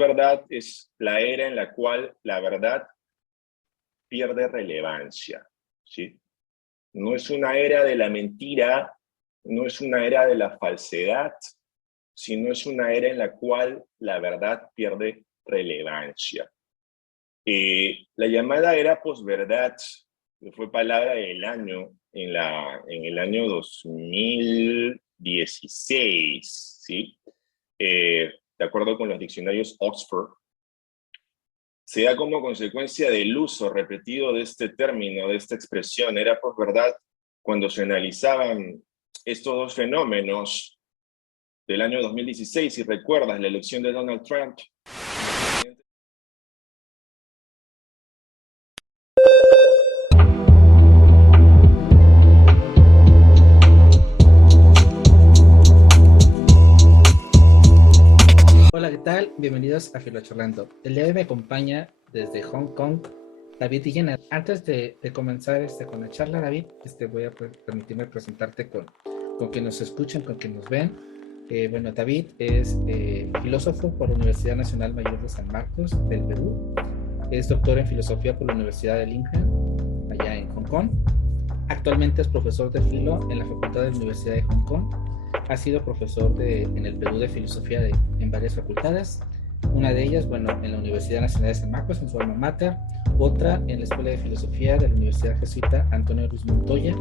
posverdad es la era en la cual la verdad pierde relevancia, ¿sí? No es una era de la mentira, no es una era de la falsedad, sino es una era en la cual la verdad pierde relevancia. La llamada era posverdad, que fue palabra del año en el año 2016, ¿sí? De acuerdo con los diccionarios Oxford, se da como consecuencia del uso repetido de este término, de esta expresión, era posverdad, cuando se analizaban estos dos fenómenos del año 2016, si recuerdas la elección de Donald Trump. Hola, ¿qué tal? Bienvenidos a Filocharlando. El día de hoy me acompaña desde Hong Kong David Illena. Antes de comenzar con la charla, David, voy a permitirme presentarte con quien nos escuchan, con quien nos ven. Bueno, David es filósofo por la Universidad Nacional Mayor de San Marcos del Perú. Es doctor en filosofía por la Universidad de Lincoln, allá en Hong Kong. Actualmente es profesor de filo en la Facultad de la Universidad de Hong Kong. Ha sido profesor en el Perú de filosofía en varias facultades. Una de ellas, bueno, en la Universidad Nacional de San Marcos, en su alma mater. Otra en la Escuela de Filosofía de la Universidad Jesuita Antonio Ruiz Montoya.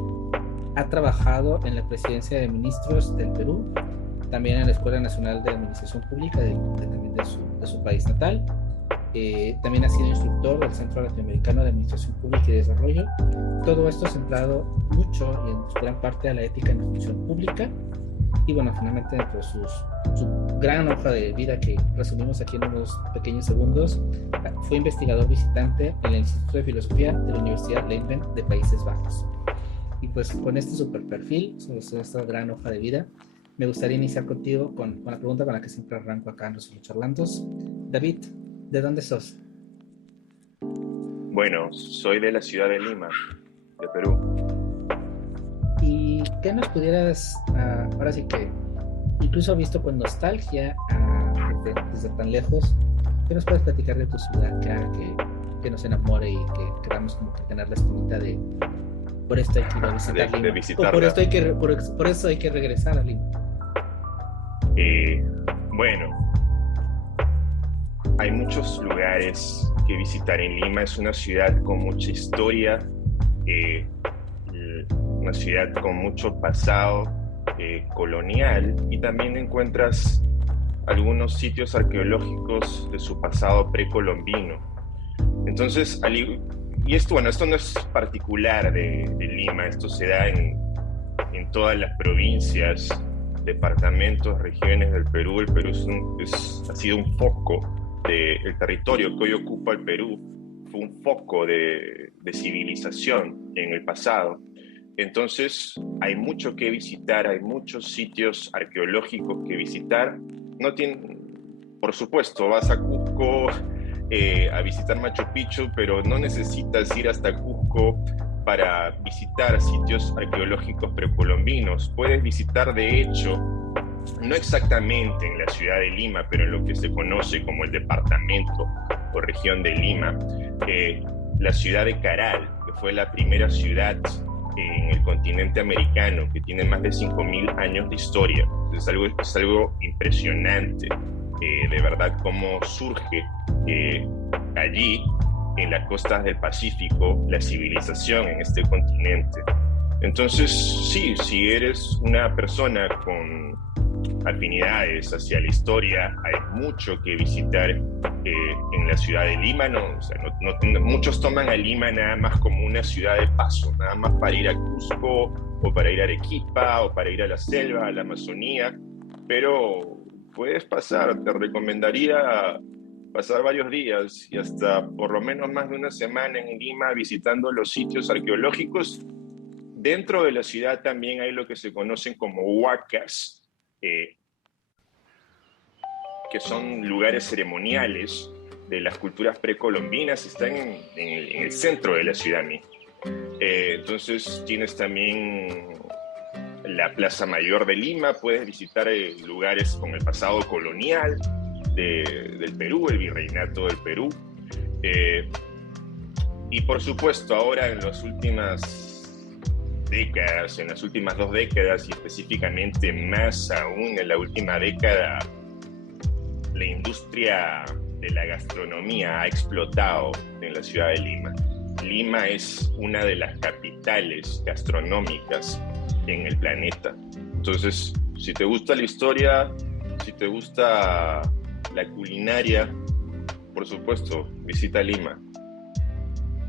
Ha trabajado en la Presidencia de Ministros del Perú, también en la Escuela Nacional de Administración Pública también de su país natal. También ha sido instructor del Centro Latinoamericano de Administración Pública y Desarrollo. Todo esto centrado mucho y en su gran parte a la ética en la función pública. Y bueno, finalmente dentro de su gran hoja de vida que resumimos aquí en unos pequeños segundos, fue investigador visitante en el Instituto de Filosofía de la Universidad Leiden de Países Bajos. Y pues con este super perfil, sobre esta gran hoja de vida, me gustaría iniciar contigo con la pregunta con la que siempre arranco acá en los Filocharlandos. David, ¿de dónde sos? Bueno, soy de la ciudad de Lima, de Perú. ¿Y qué nos pudieras, ahora sí que, incluso visto con nostalgia desde tan lejos, qué nos puedes platicar de tu ciudad acá, que nos enamore y que queramos como que tener la espinita de por esto hay que ir a visitar Lima, o por eso hay que regresar a Lima? Bueno, hay muchos lugares que visitar en Lima. Es una ciudad con mucha historia, una ciudad con mucho pasado colonial, y también encuentras algunos sitios arqueológicos de su pasado precolombino. Entonces, y esto no es particular de Lima, esto se da en todas las provincias, departamentos, regiones del Perú. El Perú ha sido un foco el territorio que hoy ocupa el Perú, fue un foco de civilización en el pasado. Entonces, hay mucho que visitar, hay muchos sitios arqueológicos que visitar. Por supuesto, vas a Cusco a visitar Machu Picchu, pero no necesitas ir hasta Cusco para visitar sitios arqueológicos precolombinos. Puedes visitar, de hecho, no exactamente en la ciudad de Lima, pero en lo que se conoce como el departamento o región de Lima, la ciudad de Caral, que fue la primera ciudad en el continente americano, que tiene más de 5.000 años de historia. Es algo impresionante, de verdad, cómo surge allí, en las costas del Pacífico, la civilización en este continente. Entonces, sí, si eres una persona con afinidades hacia la historia, hay mucho que visitar en la ciudad de Lima. Muchos toman a Lima nada más como una ciudad de paso, nada más para ir a Cusco, o para ir a Arequipa, o para ir a la selva, a la Amazonía, pero puedes pasar. Te recomendaría pasar varios días y hasta por lo menos más de una semana en Lima visitando los sitios arqueológicos. Dentro de la ciudad también hay lo que se conocen como huacas, que son lugares ceremoniales de las culturas precolombinas. Están en el centro de la ciudad misma. Entonces tienes también la Plaza Mayor de Lima, puedes visitar lugares con el pasado colonial, del Perú, el virreinato del Perú. Y por supuesto, ahora en las últimas décadas, en las últimas 2 décadas y específicamente más aún en la última década, la industria de la gastronomía ha explotado en la ciudad de Lima. Lima es una de las capitales gastronómicas en el planeta. Entonces, si te gusta la historia, si te gusta la culinaria, por supuesto, visita Lima.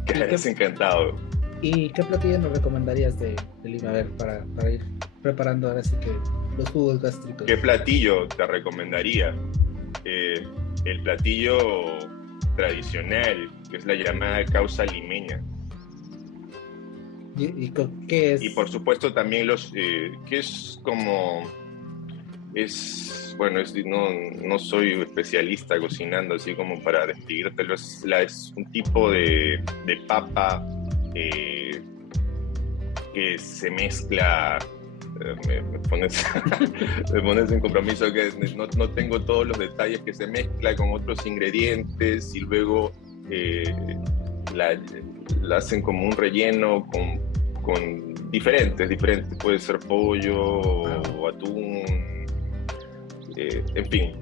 Quedarás encantado. ¿Y qué platillo nos recomendarías de Lima? A ver, para ir preparando ahora sí que los jugos gástricos. ¿Qué platillo te recomendaría? El platillo tradicional, que es la llamada causa limeña. ¿Y qué es? Y por supuesto también que es como, bueno, no soy especialista cocinando así como para describírtelo, es un tipo de papa que se mezcla. Me pones en compromiso que no tengo todos los detalles, que se mezcla con otros ingredientes y luego la hacen como un relleno con diferentes, puede ser pollo o atún, en fin.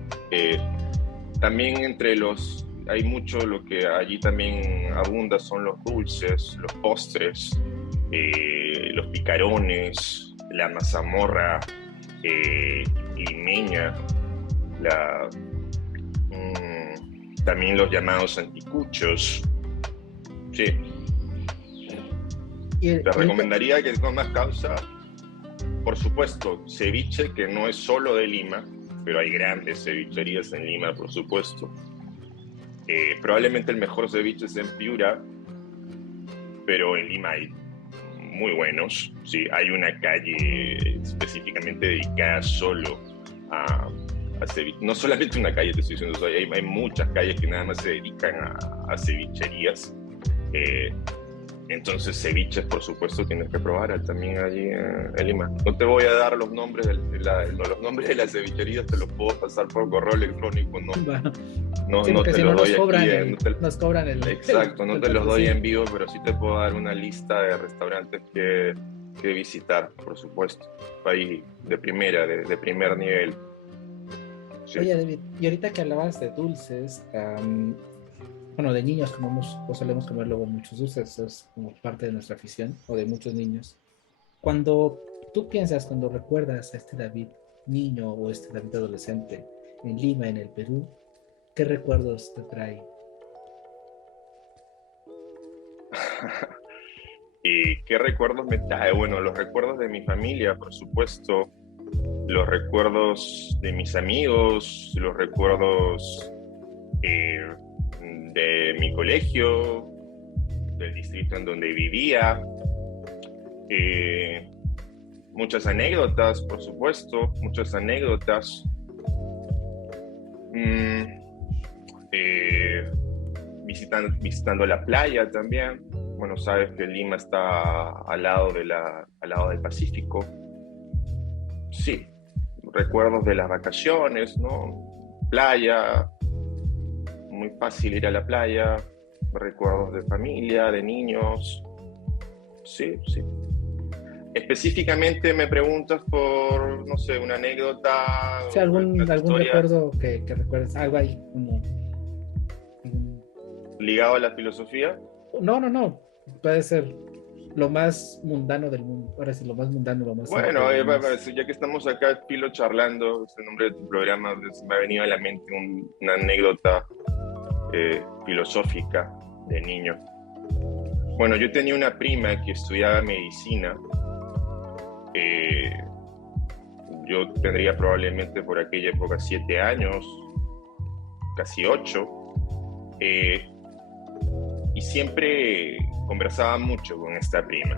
También hay mucho, lo que allí también abunda son los dulces, los postres, los picarones, la mazamorra limeña, también los llamados anticuchos. Sí. Te recomendaría que comas causa, por supuesto, ceviche, que no es solo de Lima, pero hay grandes cevicherías en Lima, por supuesto. Probablemente el mejor ceviche es en Piura, pero en Lima hay muy buenos. Sí, hay una calle específicamente dedicada solo a ceviche. No solamente una calle, te estoy diciendo, hay muchas calles que nada más se dedican a cevicherías. Entonces, ceviches, por supuesto, tienes que probar también allí en Lima. No te voy a dar los nombres los nombres de las cevicherías, te los puedo pasar por correo electrónico. No te los doy aquí. Nos cobran el... Exacto, no te los doy en vivo, pero sí te puedo dar una lista de restaurantes que visitar, por supuesto. País de primera, de primer nivel. Sí. Oye, David, y ahorita que hablabas de dulces, bueno, de niños solemos comer luego muchos dulces, es como parte de nuestra afición, o de muchos niños. Cuando cuando recuerdas a este David niño o este David adolescente en Lima, en el Perú, ¿qué recuerdos te trae? ¿Y qué recuerdos me trae? Bueno, los recuerdos de mi familia, por supuesto, los recuerdos de mis amigos, los recuerdos de mi colegio, del distrito en donde vivía, muchas anécdotas, por supuesto, muchas anécdotas. Visitando la playa también. Bueno, sabes que Lima está al lado del Pacífico. Sí, recuerdos de las vacaciones, ¿no? Playa, muy fácil ir a la playa, recuerdos de familia, de niños. Sí. Específicamente me preguntas por, no sé, una anécdota. Sí, algún recuerdo que recuerdes, algo ahí como... ¿Ligado a la filosofía? No. Puede ser lo más mundano del mundo. Ahora sí, lo más mundano, lo más... Bueno, ya que estamos acá, Pilo, charlando, es el nombre de tu programa, me ha venido a la mente una anécdota filosófica de niño. Bueno, yo tenía una prima que estudiaba medicina. Yo tendría probablemente por aquella época 7 años, casi 8. Y siempre conversaba mucho con esta prima.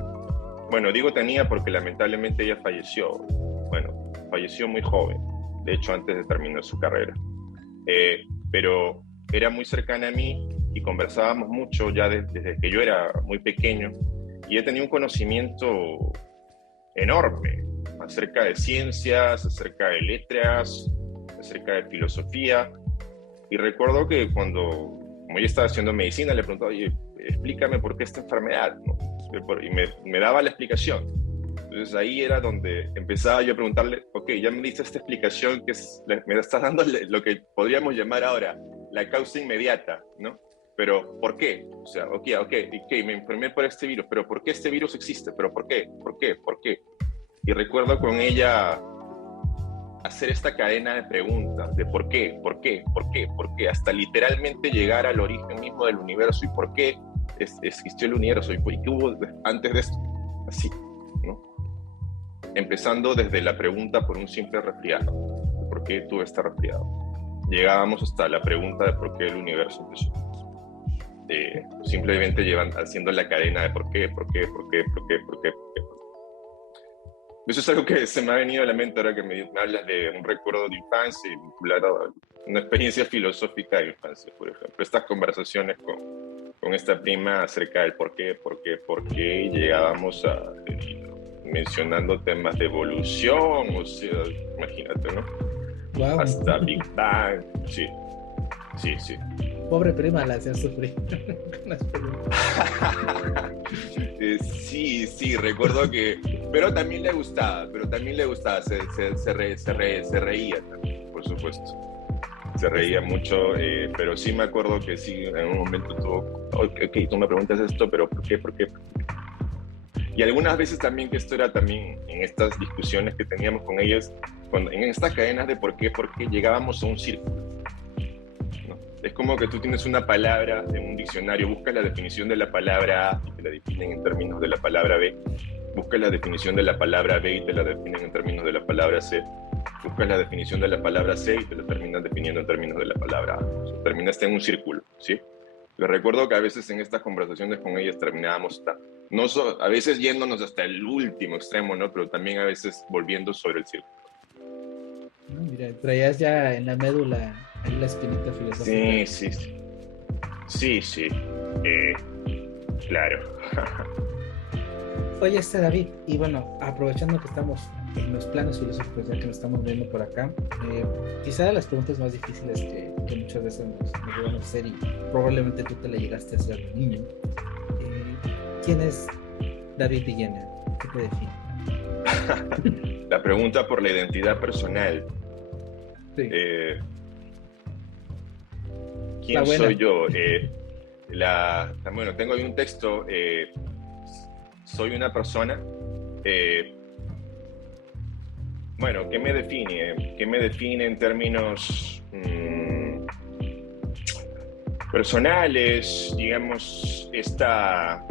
Bueno, digo tenía porque lamentablemente ella falleció. Bueno, falleció muy joven, de hecho antes de terminar su carrera. Pero era muy cercana a mí y conversábamos mucho ya desde que yo era muy pequeño, y ella tenía un conocimiento enorme acerca de ciencias, acerca de letras, acerca de filosofía. Y recuerdo que como yo estaba haciendo medicina, le preguntaba, oye, explícame por qué esta enfermedad, ¿no? Y me daba la explicación. Entonces ahí era donde empezaba yo a preguntarle, ok, ya me diste esta explicación que me estás dando lo que podríamos llamar ahora la causa inmediata, ¿no? Pero ¿por qué? O sea, ok, me enfermé por este virus, pero ¿por qué este virus existe? ¿Pero por qué? ¿Por qué? ¿Por qué? Y recuerdo con ella hacer esta cadena de preguntas de por qué, por qué, por qué, por qué, hasta literalmente llegar al origen mismo del universo y por qué existió el universo y qué hubo antes de esto. Así, ¿no? Empezando desde la pregunta por un simple resfriado, ¿por qué tuve este resfriado? Llegábamos hasta la pregunta de por qué el universo empezó. Simplemente llevan haciendo la cadena de por qué, por qué, por qué, por qué, por qué, por qué. Eso es algo que se me ha venido a la mente ahora que me hablas de un recuerdo de infancia y vinculado a una experiencia filosófica de infancia, por ejemplo. Estas conversaciones con esta prima acerca del por qué, y llegábamos a mencionando temas de evolución, o sea, imagínate, ¿no? Wow. Hasta Big Bang, sí. Pobre prima, la hacía sufrir con las preguntas. Sí, recuerdo que... Pero también le gustaba, se reía también, por supuesto. Se reía mucho, pero sí me acuerdo que sí, en un momento tuvo... Ok, tú me preguntas esto, pero ¿por qué? Y algunas veces también, que esto era también en estas discusiones que teníamos con ellas, en estas cadenas de por qué, llegábamos a un círculo. Es como que tú tienes una palabra en un diccionario, buscas la definición de la palabra A y te la definen en términos de la palabra B. Buscas la definición de la palabra B y te la definen en términos de la palabra C. Buscas la definición de la palabra C y te la terminan definiendo en términos de la palabra A. O sea, terminaste en un círculo, ¿sí? Les recuerdo que a veces en estas conversaciones con ellas terminábamos a veces yéndonos hasta el último extremo, ¿no? Pero también a veces volviendo sobre el círculo. Mira, traías ya en la médula ahí la espinita filosófica. Sí. Claro. Oye, David, y bueno, aprovechando que estamos en los planos filosóficos, ya que nos estamos viendo por acá, quizá de las preguntas más difíciles que muchas veces nos llegan a hacer, y probablemente tú te la llegaste a hacer de niño, ¿quién es David Villena? ¿Qué te define? La pregunta por la identidad personal. Sí. ¿Quién soy yo? Bueno, tengo ahí un texto. Soy una persona. Bueno, ¿qué me define? ¿Qué me define en términos personales? Digamos, esta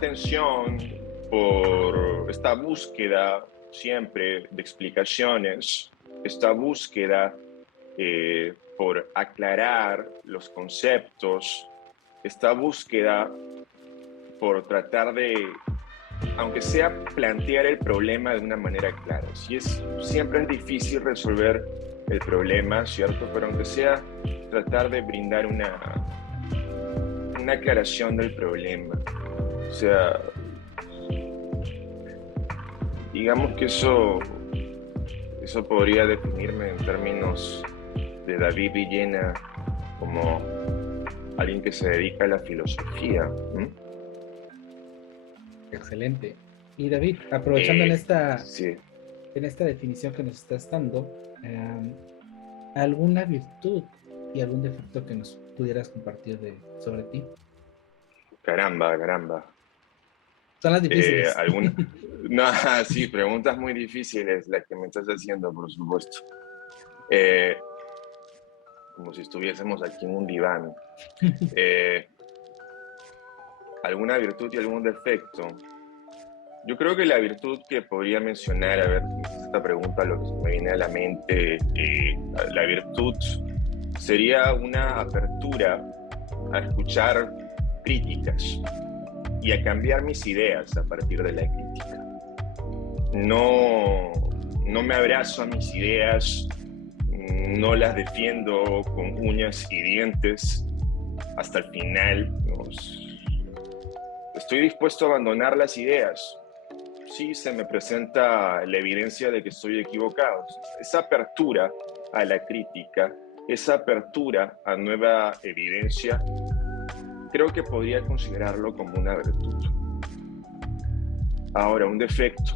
tensión por esta búsqueda siempre de explicaciones, esta búsqueda por aclarar los conceptos, esta búsqueda por tratar de, aunque sea, plantear el problema de una manera clara. Siempre es difícil resolver el problema, ¿cierto? Pero aunque sea, tratar de brindar una aclaración del problema. O sea, digamos que eso podría definirme en términos de David Villena como alguien que se dedica a la filosofía. Excelente. Y David, aprovechando en esta definición que nos estás dando, ¿alguna virtud y algún defecto que nos pudieras compartir sobre ti? Caramba. Son las difíciles. No, sí, preguntas muy difíciles las que me estás haciendo, por supuesto. Como si estuviésemos aquí en un diván. ¿Alguna virtud y algún defecto? Yo creo que la virtud que podría mencionar, a ver, esta pregunta, lo que se me viene a la mente, la virtud sería una apertura a escuchar críticas y a cambiar mis ideas a partir de la crítica. No me abrazo a mis ideas, no las defiendo con uñas y dientes hasta el final. Estoy dispuesto a abandonar las ideas si se me presenta la evidencia de que estoy equivocado. Esa apertura a la crítica esa apertura a nueva evidencia, creo que podría considerarlo como una virtud. Ahora, un defecto.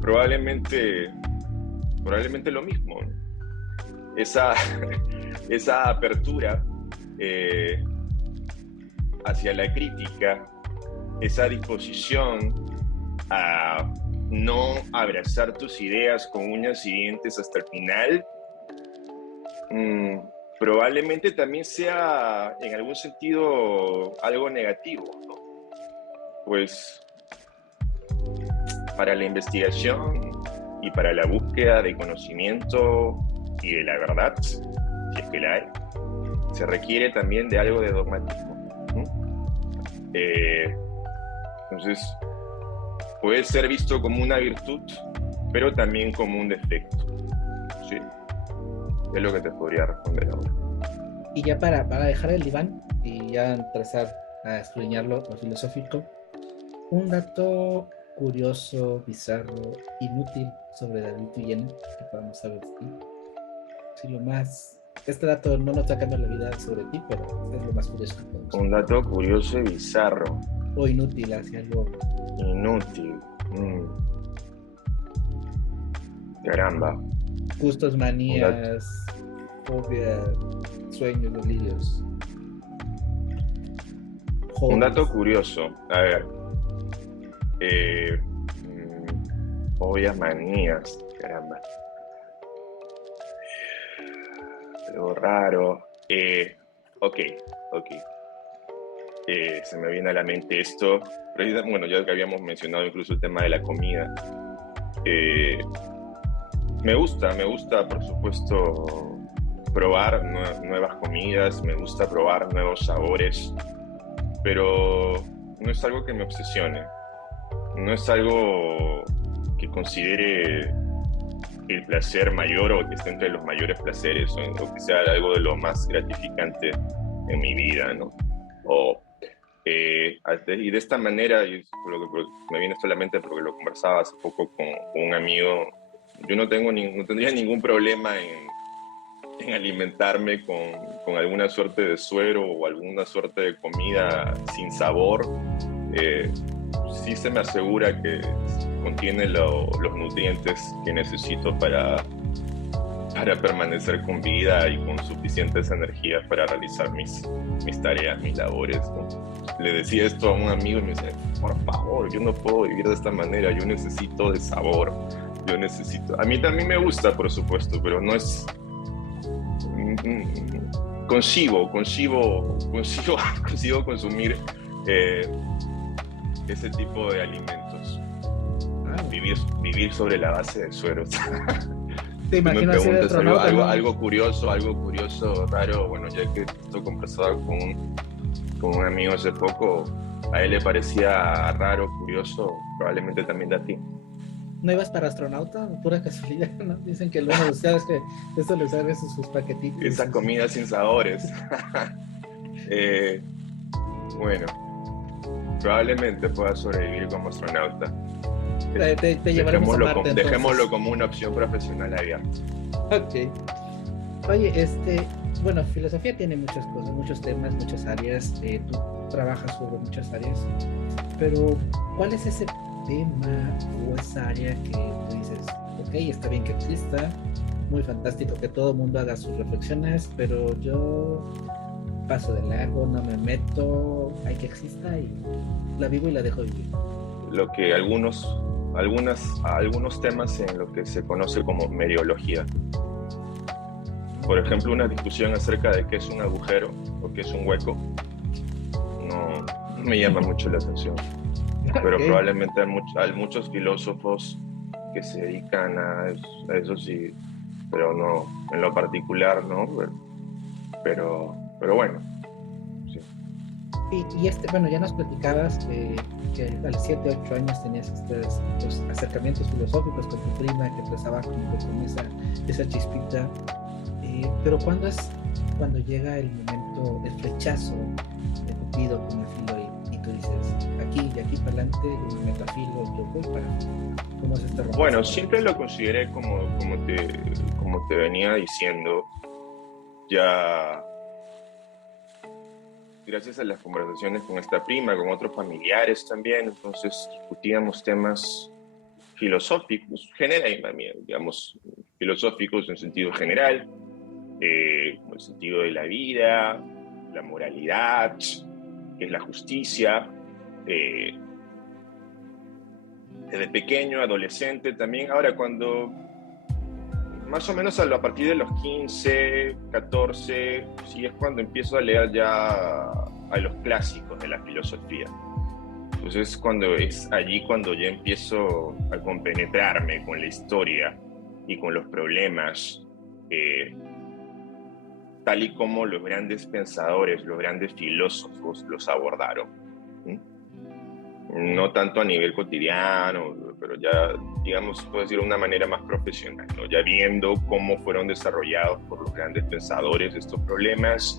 Probablemente lo mismo, ¿no? Esa apertura hacia la crítica, esa disposición a no abrazar tus ideas con uñas y dientes hasta el final, probablemente también sea en algún sentido algo negativo, ¿no? Pues para la investigación y para la búsqueda de conocimiento y de la verdad, si es que la hay, se requiere también de algo de dogmatismo, ¿no? Entonces, puede ser visto como una virtud, pero también como un defecto, ¿sí? Es lo que te podría responder ahora. Y ya para dejar el diván y ya empezar a escudriñarlo lo filosófico, un dato curioso, bizarro, inútil sobre David Villena que podamos saber de ti. Sí, lo más... Este dato no nos está cambiando la vida sobre ti, pero es lo más curioso que podemos saber. Un dato curioso y bizarro. O inútil, hacia algo... Inútil. Caramba. Gustos, manías, fobia, sueños, delirios. Un dato curioso. A ver. Fobias, manías. Caramba. Algo raro. Ok. Se me viene a la mente esto. Bueno, ya que habíamos mencionado incluso el tema de la comida. Me gusta, por supuesto, probar nuevas comidas, me gusta probar nuevos sabores, pero no es algo que me obsesione, no es algo que considere el placer mayor o que esté entre los mayores placeres o que sea algo de lo más gratificante en mi vida, ¿no? Y de esta manera, y me viene solamente porque lo conversaba hace poco con un amigo, yo no tendría ningún problema en alimentarme con alguna suerte de suero o alguna suerte de comida sin sabor. Sí se me asegura que contiene los nutrientes que necesito para permanecer con vida y con suficientes energías para realizar mis tareas, mis labores, ¿no? Le decía esto a un amigo y me decía, por favor, yo no puedo vivir de esta manera, yo necesito de sabor, a mí también me gusta, por supuesto, pero no es... Consigo consumir ese tipo de alimentos. Vivir sobre la base de sueros. ¿Te imaginas ser astronauta? Algo curioso, raro. Bueno, ya que esto conversaba con un amigo hace poco, a él le parecía raro, curioso, probablemente también a ti. ¿No ibas para astronauta? Pura casualidad, ¿no? Dicen que luego sabes que esto le sabe sus paquetitos. Esa comida sin sabores. Bueno, probablemente pueda sobrevivir como astronauta. Te llevaremos a Marte, dejémoslo como una opción profesional abierta. Ok. Oye, bueno, filosofía tiene muchas cosas, muchos temas, muchas áreas. Tú trabajas sobre muchas áreas, pero ¿cuál es ese tema o esa área que tú dices, ok, está bien que exista, muy fantástico que todo el mundo haga sus reflexiones, pero yo paso de largo, no me meto, hay que exista y la vivo y la dejo vivir? Lo que algunos temas en lo que se conoce como meriología. Por ejemplo, una discusión acerca de qué es un agujero o qué es un hueco no me llama mucho la atención. Pero okay. Probablemente hay muchos filósofos que se dedican a eso sí, pero no, en lo particular no, pero bueno, sí. Y bueno, ya nos platicabas que a los 7, 8 años tenías estos acercamientos filosóficos con tu prima que empezaba con esa chispita, pero cuando llega el momento, el flechazo de Cupido con el filo ahí? Tú dices, de aquí para adelante, yo me meto a filo, yo voy para... ¿Cómo es este romance? Bueno, siempre lo consideré como como te venía diciendo, ya gracias a las conversaciones con esta prima, con otros familiares también, entonces discutíamos temas filosóficos, digamos, filosóficos en sentido general, como el sentido de la vida, la moralidad, qué es la justicia. Desde pequeño, adolescente también. Ahora, cuando más o menos a partir de los 15, 14, sí es cuando empiezo a leer ya a los clásicos de la filosofía. Entonces es allí cuando ya empiezo a compenetrarme con la historia y con los problemas, tal y como los grandes pensadores, los grandes filósofos los abordaron. No tanto a nivel cotidiano, pero ya, digamos, puedo decir de una manera más profesional, ¿no? Ya viendo cómo fueron desarrollados por los grandes pensadores estos problemas,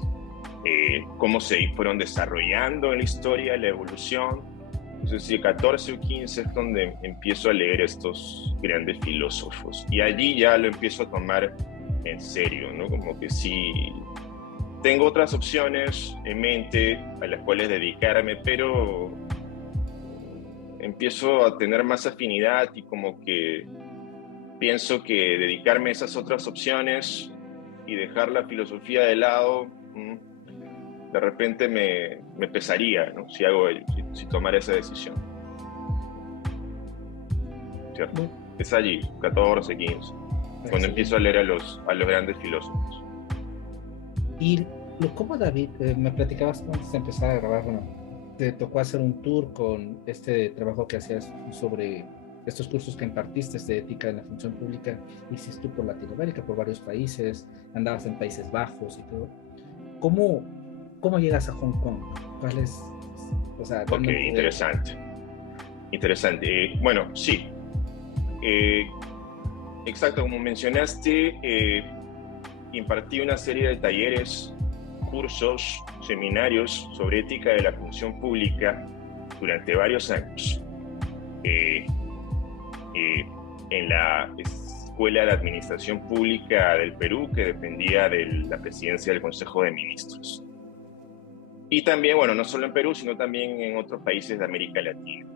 cómo se fueron desarrollando en la historia, la evolución. Entonces, si 14 o 15 es donde empiezo a leer estos grandes filósofos. Y allí ya lo empiezo a tomar en serio, ¿no? Como que sí, tengo otras opciones en mente a las cuales dedicarme, pero empiezo a tener más afinidad y como que pienso que dedicarme a esas otras opciones y dejar la filosofía de lado, de repente me pesaría, ¿no? Si tomara esa decisión. ¿Cierto? Es allí, 14, 15, cuando empiezo a leer a los grandes filósofos. Y ¿cómo, David, me platicabas antes de empezar a grabar, bueno, te tocó hacer un tour con este trabajo que hacías sobre estos cursos que impartiste de ética en la función pública? Hiciste tú por Latinoamérica, por varios países, andabas en Países Bajos y todo. ¿Cómo llegas a Hong Kong? ¿Cuál es? O sea, ok, interesante. Bueno, sí. Exacto, como mencionaste, impartí una serie de talleres, cursos, seminarios sobre ética de la función pública durante varios años en la Escuela de Administración Pública del Perú, que dependía de la presidencia del Consejo de Ministros. Y también, bueno, no solo en Perú, sino también en otros países de América Latina.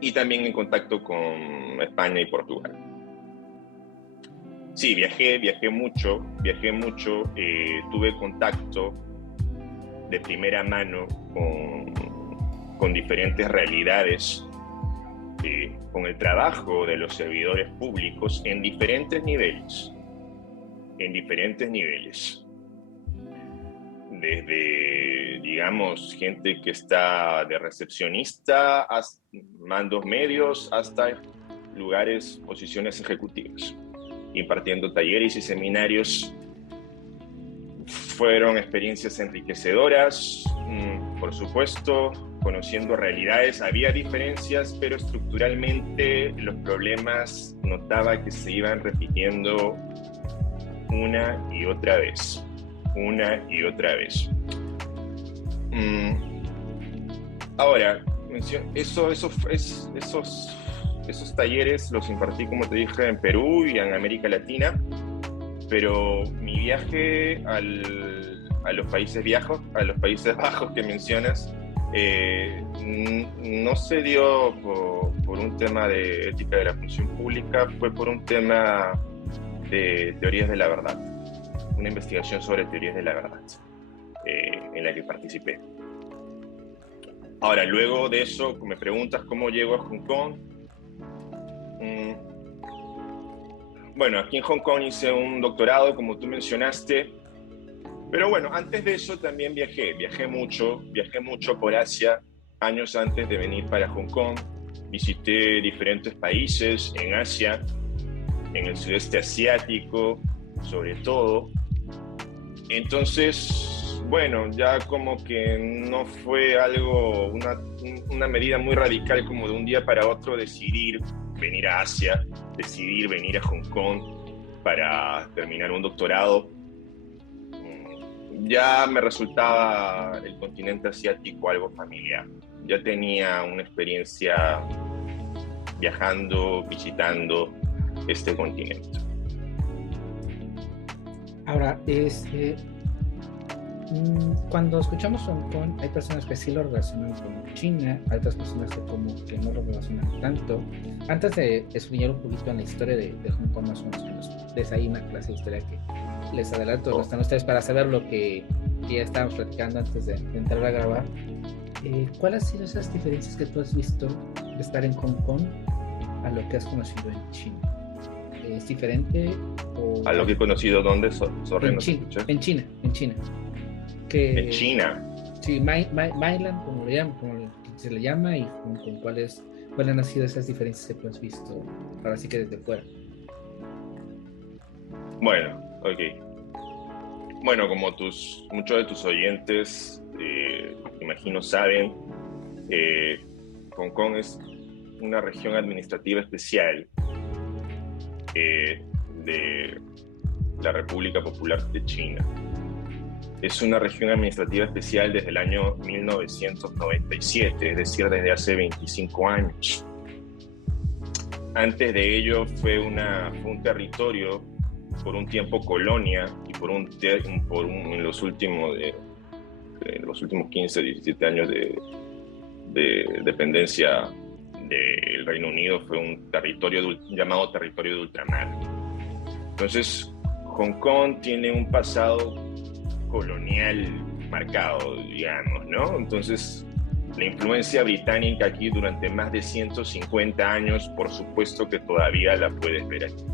Y también en contacto con España y Portugal. Sí, viajé mucho, tuve contacto de primera mano con diferentes realidades, con el trabajo de los servidores públicos en diferentes niveles. Desde, digamos, gente que está de recepcionista, hasta mandos medios, hasta lugares, posiciones ejecutivas, impartiendo talleres y seminarios. Fueron experiencias enriquecedoras, por supuesto, conociendo realidades. Había diferencias, pero estructuralmente los problemas notaba que se iban repitiendo una y otra vez. Ahora, esos talleres los impartí, como te dije, en Perú y en América Latina, pero mi viaje a los Países Bajos que mencionas no se dio por un tema de ética de la función pública, fue por un tema de teorías de la verdad, una investigación sobre teorías de la verdad en la que participé. Ahora, luego de eso, me preguntas cómo llego a Hong Kong. Bueno, aquí en Hong Kong hice un doctorado, como tú mencionaste, pero bueno, antes de eso también viajé mucho por Asia, años antes de venir para Hong Kong. Visité diferentes países en Asia, en el sudeste asiático, sobre todo. Entonces, bueno, ya como que no fue algo, una medida muy radical como de un día para otro decidir venir a Asia, decidir venir a Hong Kong para terminar un doctorado. Ya me resultaba el continente asiático algo familiar. Ya tenía una experiencia viajando, visitando este continente. Ahora, cuando escuchamos Hong Kong, hay personas que sí lo relacionan con China, hay otras personas que como que no lo relacionan tanto. Antes de escribir un poquito en la historia de Hong Kong, más o menos, que nos des ahí una clase de historia que les adelanto, no Oh, están ustedes para saber lo que ya estábamos platicando antes de entrar a grabar. ¿Cuáles han sido esas diferencias que tú has visto de estar en Hong Kong a lo que has conocido en China? ¿Es diferente o...? a lo que he conocido, ¿dónde? Sorry, En no te China, escuché. en China. En Que, China. sí, Mainland, como, se le llama, y cuáles han sido esas diferencias que tú has visto, ahora sí que desde fuera. Bueno, ok. Bueno, como muchos de tus oyentes, imagino, saben, eh, Hong Kong es una región administrativa especial de la República Popular de China. Es una región administrativa especial desde el año 1997, es decir, desde hace 25 años. Antes de ello fue un territorio, por un tiempo colonia, y en los últimos 15, 17 años de dependencia del Reino Unido, fue un territorio llamado territorio de ultramar. Entonces, Hong Kong tiene un pasado colonial marcado, digamos, ¿no? Entonces, la influencia británica aquí durante más de 150 años, por supuesto que todavía la puedes ver aquí.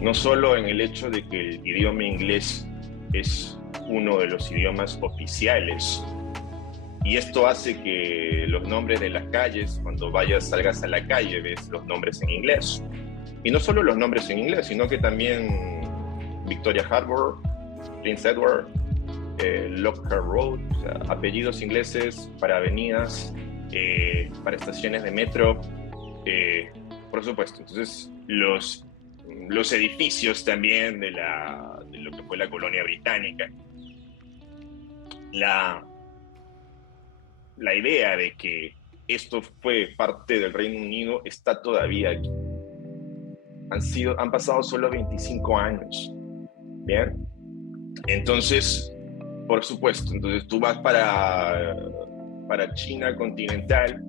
No solo en el hecho de que el idioma inglés es uno de los idiomas oficiales, y esto hace que los nombres de las calles, cuando salgas a la calle, ves los nombres en inglés. Y no solo los nombres en inglés, sino que también Victoria Harbour, Prince Edward, Lockhart Road, o sea, apellidos ingleses para avenidas, para estaciones de metro, por supuesto. Entonces, los edificios también de lo que fue la colonia británica. La idea de que esto fue parte del Reino Unido está todavía aquí. Han pasado solo 25 años. Bien. Entonces, por supuesto, entonces tú vas para China continental.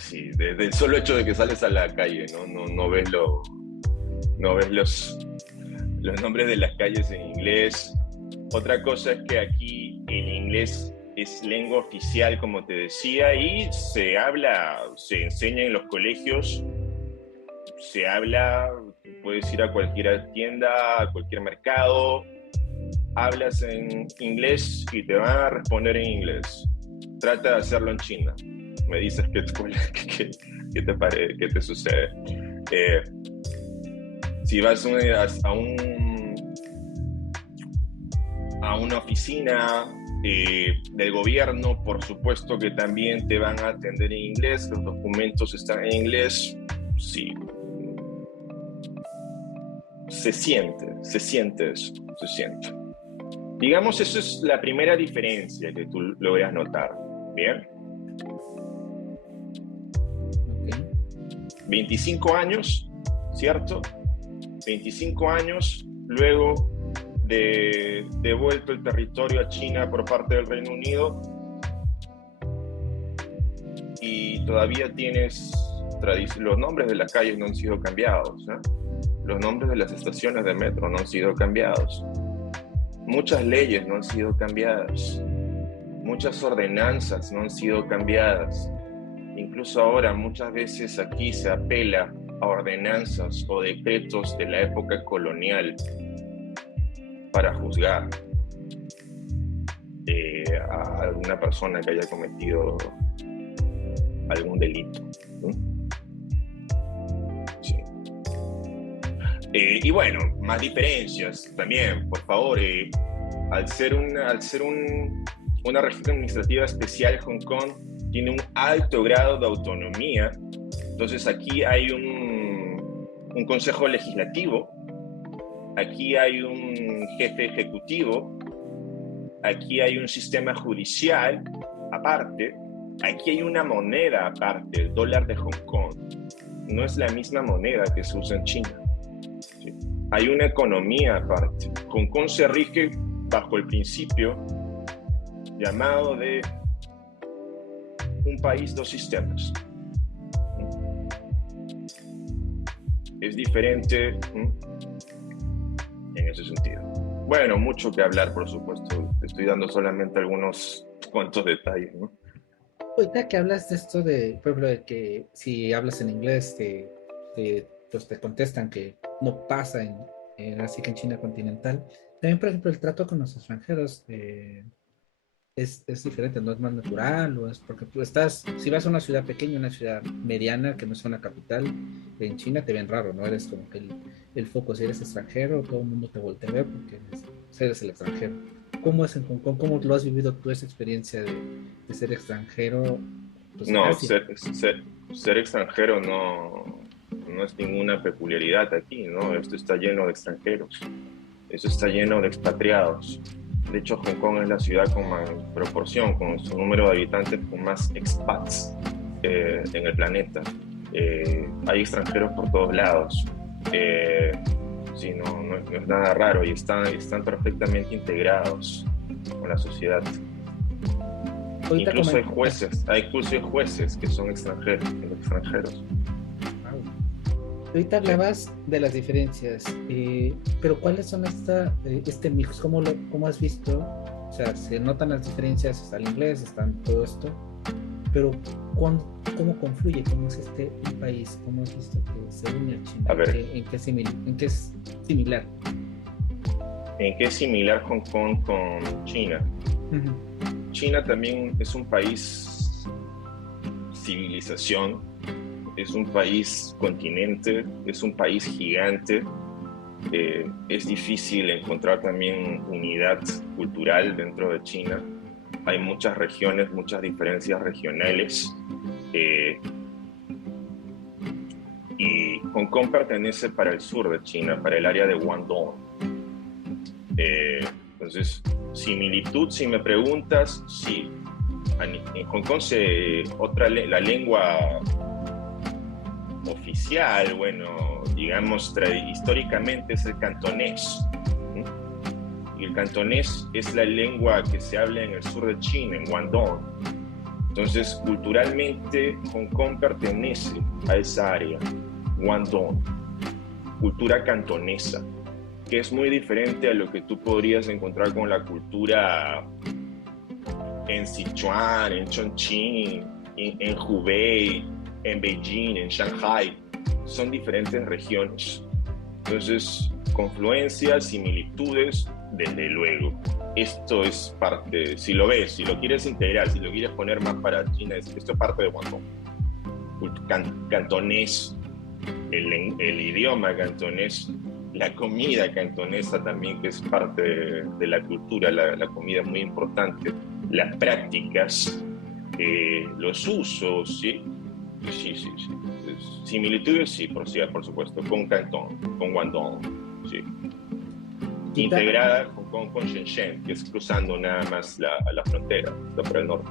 Sí, desde el solo hecho de que sales a la calle, no ves los nombres de las calles en inglés. Otra cosa es que aquí el inglés es lengua oficial, como te decía, y se enseña en los colegios, puedes ir a cualquier tienda, a cualquier mercado, hablas en inglés y te van a responder en inglés. Trata de hacerlo en China. Me dices qué te sucede. Si vas a una oficina del gobierno, por supuesto que también te van a atender en inglés, los documentos están en inglés. Sí. Se siente eso, se siente. Digamos, eso es la primera diferencia que tú logras notar. ¿Bien? Okay. 25 años, ¿cierto? 25 años luego de devuelto el territorio a China por parte del Reino Unido, y todavía tienes los nombres de las calles no han sido cambiados, ¿eh? Los nombres de las estaciones de metro no han sido cambiados. Muchas leyes no han sido cambiadas. Muchas ordenanzas no han sido cambiadas. Incluso ahora muchas veces aquí se apela a ordenanzas o decretos de la época colonial para juzgar a alguna persona que haya cometido algún delito, ¿no? Sí. Y bueno, más diferencias también, por favor. Al ser una región administrativa especial, Hong Kong tiene un alto grado de autonomía. Entonces aquí hay un consejo legislativo, aquí hay un jefe ejecutivo, aquí hay un sistema judicial aparte, aquí hay una moneda aparte, el dólar de Hong Kong. No es la misma moneda que se usa en China. ¿Sí? hay una economía aparte. Hong Kong se rige bajo el principio llamado de un país, dos sistemas. Es diferente en ese sentido. Bueno, mucho que hablar, por supuesto. Te estoy dando solamente algunos cuantos detalles, ¿no? Ahorita que hablas de esto de, por ejemplo, de que si hablas en inglés, pues te contestan que no pasa así que en China continental. También, por ejemplo, el trato con los extranjeros es diferente, no es más natural, o es porque tú estás, si vas a una ciudad pequeña, una ciudad mediana, que no es una capital, en China te ven raro, ¿no? Eres como que el foco, si eres extranjero, todo el mundo te voltea a ver porque eres el extranjero. ¿Cómo es en Hong Kong? ¿Cómo lo has vivido tú esa experiencia de ser extranjero, pues en No, Asia? ser extranjero no es ninguna peculiaridad aquí, ¿no? Esto está lleno de extranjeros, esto está lleno de expatriados. De hecho, Hong Kong es la ciudad con más proporción, con su número de habitantes con más expats en el planeta. Hay extranjeros por todos lados. Sí, no es nada raro y están perfectamente integrados con la sociedad. Ahorita Incluso hay jueces que son extranjeros. Wow. Ahorita hablabas de las diferencias, pero ¿cuáles son este mix? ¿Cómo has visto? O sea, se notan las diferencias, está el inglés, está todo esto, pero ¿cómo confluye? ¿Cómo es un país? ¿Cómo has visto que se une a China? A ver, ¿En qué es similar? ¿en qué es similar Hong Kong con China? Uh-huh. China también es un país civilización, es un país continente, es un país gigante. Es difícil encontrar también unidad cultural dentro de China. Hay muchas regiones, muchas diferencias regionales. Y Hong Kong pertenece para el sur de China, para el área de Guangdong. Entonces, similitud, si me preguntas, sí. En Hong Kong la lengua oficial, bueno, digamos, históricamente es el cantonés. Y el cantonés es la lengua que se habla en el sur de China, en Guangdong. Entonces, culturalmente, Hong Kong pertenece a esa área, Guangdong, cultura cantonesa, que es muy diferente a lo que tú podrías encontrar con la cultura en Sichuan, en Chongqing, en Hubei, en Beijing, en Shanghai. Son diferentes regiones. Entonces, confluencias, similitudes, desde luego. Esto es parte, si lo ves, si lo quieres integrar, si lo quieres poner más para China, esto es parte de Guangdong. Cantonés, el idioma cantonés, la comida cantonesa también, que es parte de la cultura, la comida es muy importante, las prácticas, los usos, ¿sí? Sí. Similitudes, sí, por supuesto, con Cantón, con Guangdong, sí. Integrada Hong Kong con Shenzhen, que es cruzando nada más la frontera, está por el norte.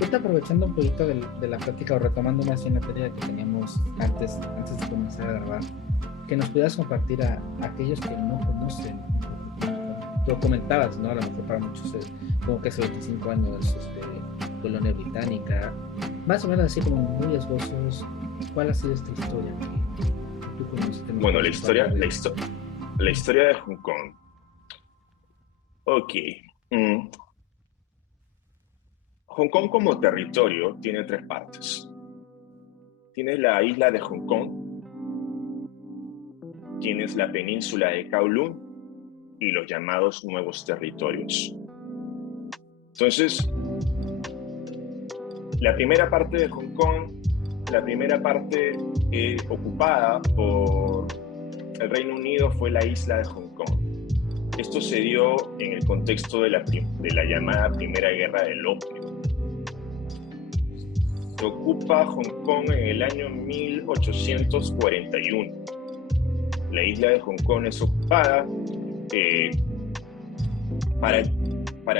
Ahorita aprovechando un poquito de la plática, o retomando más bien la teoría que teníamos antes de comenzar a grabar, que nos pudieras compartir a aquellos que no conocen. Tú comentabas, ¿no? A lo mejor para muchos, como que hace 25 años, colonia británica, más o menos así como muy esbozos. ¿Cuál ha sido esta historia que tú conoces? Bueno, la historia de Hong Kong. Ok. Hong Kong como territorio tiene tres partes. Tienes la isla de Hong Kong, tienes la península de Kowloon y los llamados nuevos territorios. Entonces, la primera parte de Hong Kong, la primera parte ocupada por el Reino Unido fue la isla de Hong Kong. Esto se dio en el contexto de la llamada Primera Guerra del Opio. Se ocupa Hong Kong en el año 1841. La isla de Hong Kong es ocupada. Para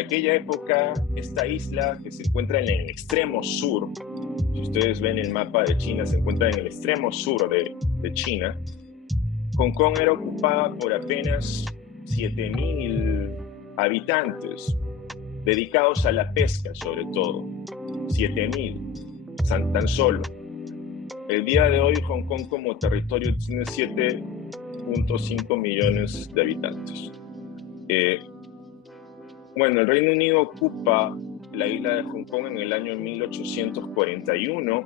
aquella época, esta isla, que se encuentra en el extremo sur, si ustedes ven el mapa de China, se encuentra en el extremo sur de China, Hong Kong era ocupada por apenas 7.000 habitantes, dedicados a la pesca sobre todo. 7.000, tan solo. El día de hoy Hong Kong como territorio tiene 7.5 millones de habitantes. Bueno, el Reino Unido ocupa la isla de Hong Kong en el año 1841.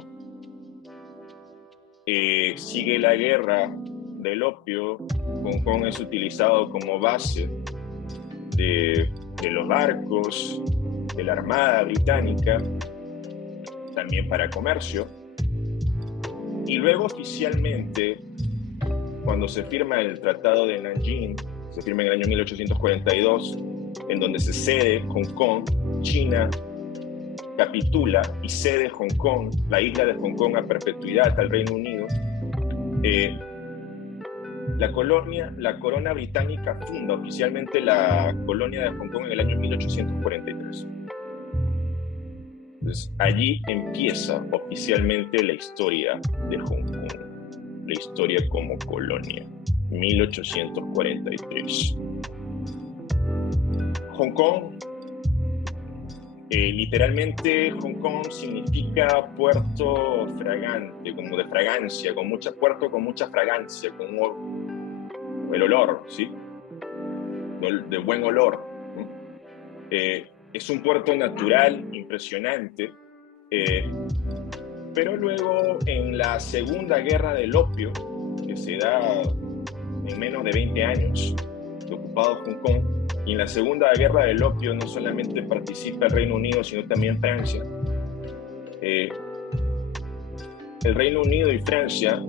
Sigue la guerra del opio. Hong Kong es utilizado como base de los barcos, de la Armada Británica, también para comercio. Y luego oficialmente, cuando se firma el Tratado de Nanjing, se firma en el año 1842, en donde se cede Hong Kong, China capitula y cede Hong Kong, la isla de Hong Kong, a perpetuidad al Reino Unido. La corona británica funda oficialmente la colonia de Hong Kong en el año 1843. Entonces, allí empieza oficialmente la historia de Hong Kong, la historia como colonia, 1843. Hong Kong, literalmente Hong Kong significa puerto fragante, como de fragancia, puerto con mucha fragancia, con el olor, ¿sí? De buen olor, ¿no? Es un puerto natural, impresionante, pero luego en la Segunda Guerra del Opio, que se da en menos de 20 años de ocupado Hong Kong, y en la Segunda Guerra del Opio no solamente participa el Reino Unido, sino también Francia. El Reino Unido y Francia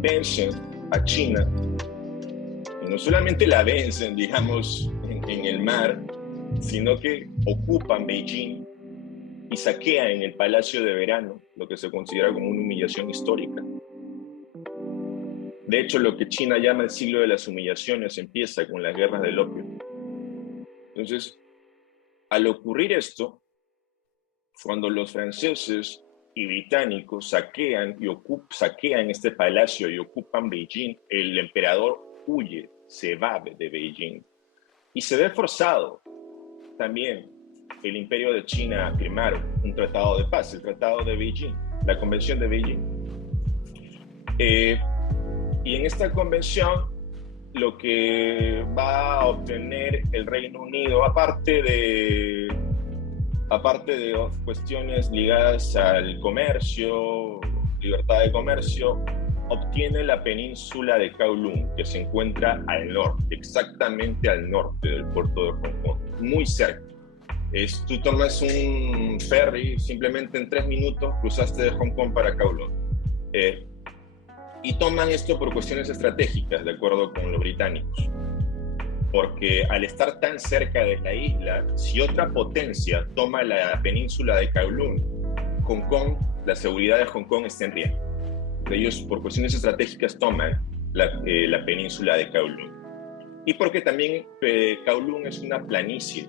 vencen a China, y no solamente la vencen, digamos, en el mar, sino que ocupan Beijing y saquean el Palacio de Verano, lo que se considera como una humillación histórica. De hecho, lo que China llama el siglo de las humillaciones empieza con las guerras del opio. Entonces, al ocurrir esto, cuando los franceses y británicos saquean este palacio y ocupan Beijing, el emperador huye, se va de Beijing y se ve forzado también el imperio de China a firmar un tratado de paz, el tratado de Beijing, la convención de Beijing. Y en esta convención lo que va a obtener el Reino Unido, aparte de cuestiones ligadas al comercio, libertad de comercio, obtiene la península de Kowloon, que se encuentra al norte, exactamente al norte del puerto de Hong Kong, muy cerca. Tú tomas un ferry, simplemente en 3 minutos cruzaste de Hong Kong para Kowloon. Y toman esto por cuestiones estratégicas, de acuerdo con los británicos. Porque al estar tan cerca de la isla, si otra potencia toma la península de Kowloon, Hong Kong, la seguridad de Hong Kong está en riesgo. Ellos, por cuestiones estratégicas, toman la península de Kowloon. Y porque también Kowloon es una planicie,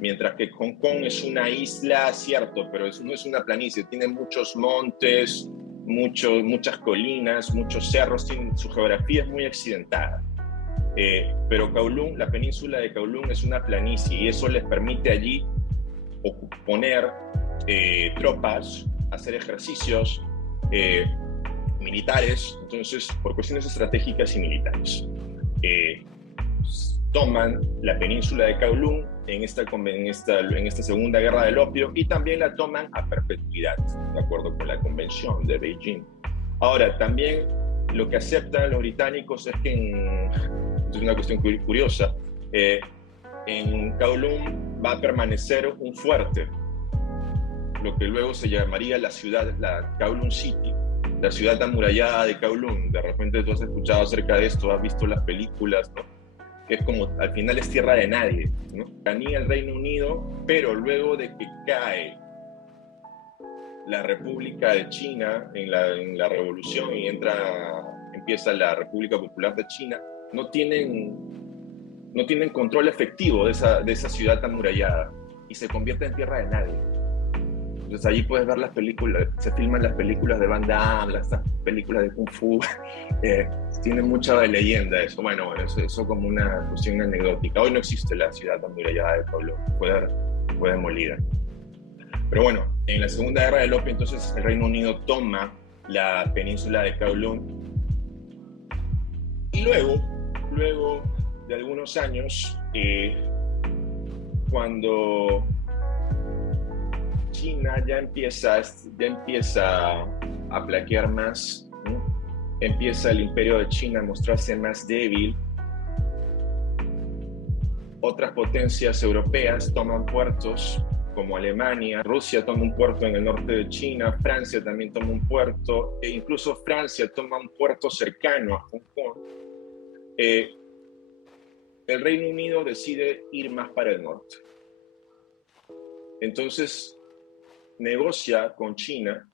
mientras que Hong Kong es una isla, cierto, pero no es una planicie, tiene muchos montes, muchas colinas, muchos cerros, su geografía es muy accidentada. Pero Kowloon, la península de Kowloon es una planicie y eso les permite allí poner tropas, hacer ejercicios militares, entonces por cuestiones estratégicas y militares. Toman la península de Kowloon en esta Segunda Guerra del Opio y también la toman a perpetuidad, de acuerdo con la Convención de Beijing. Ahora, también lo que aceptan los británicos es que, es una cuestión curiosa, en Kowloon va a permanecer un fuerte, lo que luego se llamaría la Kowloon City, la ciudad amurallada de Kowloon. De repente tú has escuchado acerca de esto, has visto las películas, ¿no? Que es como, al final es tierra de nadie, ¿no? Ganía el Reino Unido, pero luego de que cae la República de China en la revolución y empieza la República Popular de China, no tienen control efectivo de esa ciudad amurallada y se convierte en tierra de nadie. Entonces allí puedes ver las películas, se filman las películas de Van Damme, las películas de Kung Fu. Tiene mucha de leyenda eso. Bueno, eso como una cuestión anecdótica. Hoy no existe la ciudad amurallada de Kowloon, fue demolida. Pero bueno, en la Segunda Guerra del Opio, entonces el Reino Unido toma la península de Kowloon. Y luego de algunos años, cuando China ya empieza a flaquear más, ¿no? Empieza el imperio de China a mostrarse más débil. Otras potencias europeas toman puertos como Alemania, Rusia toma un puerto en el norte de China, Francia también toma un puerto, e incluso Francia toma un puerto cercano a Hong Kong. El Reino Unido decide ir más para el norte. Entonces negocia con China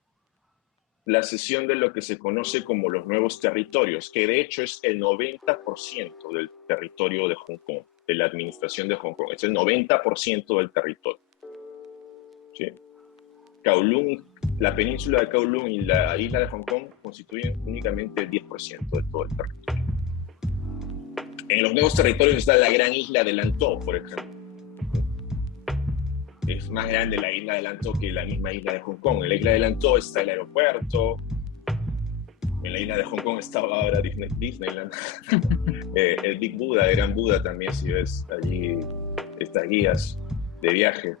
la cesión de lo que se conoce como los nuevos territorios, que de hecho es el 90% del territorio de Hong Kong, de la administración de Hong Kong. Es el 90% del territorio. ¿Sí? Kowloon, la península de Kowloon y la isla de Hong Kong constituyen únicamente el 10% de todo el territorio. En los nuevos territorios está la gran isla de Lantau, por ejemplo. Es más grande la isla de Lantau que la misma isla de Hong Kong. En la isla de Lantau está el aeropuerto. En la isla de Hong Kong estaba ahora Disneyland. El Big Buddha, el Gran Buda también, si ves allí estas guías de viaje.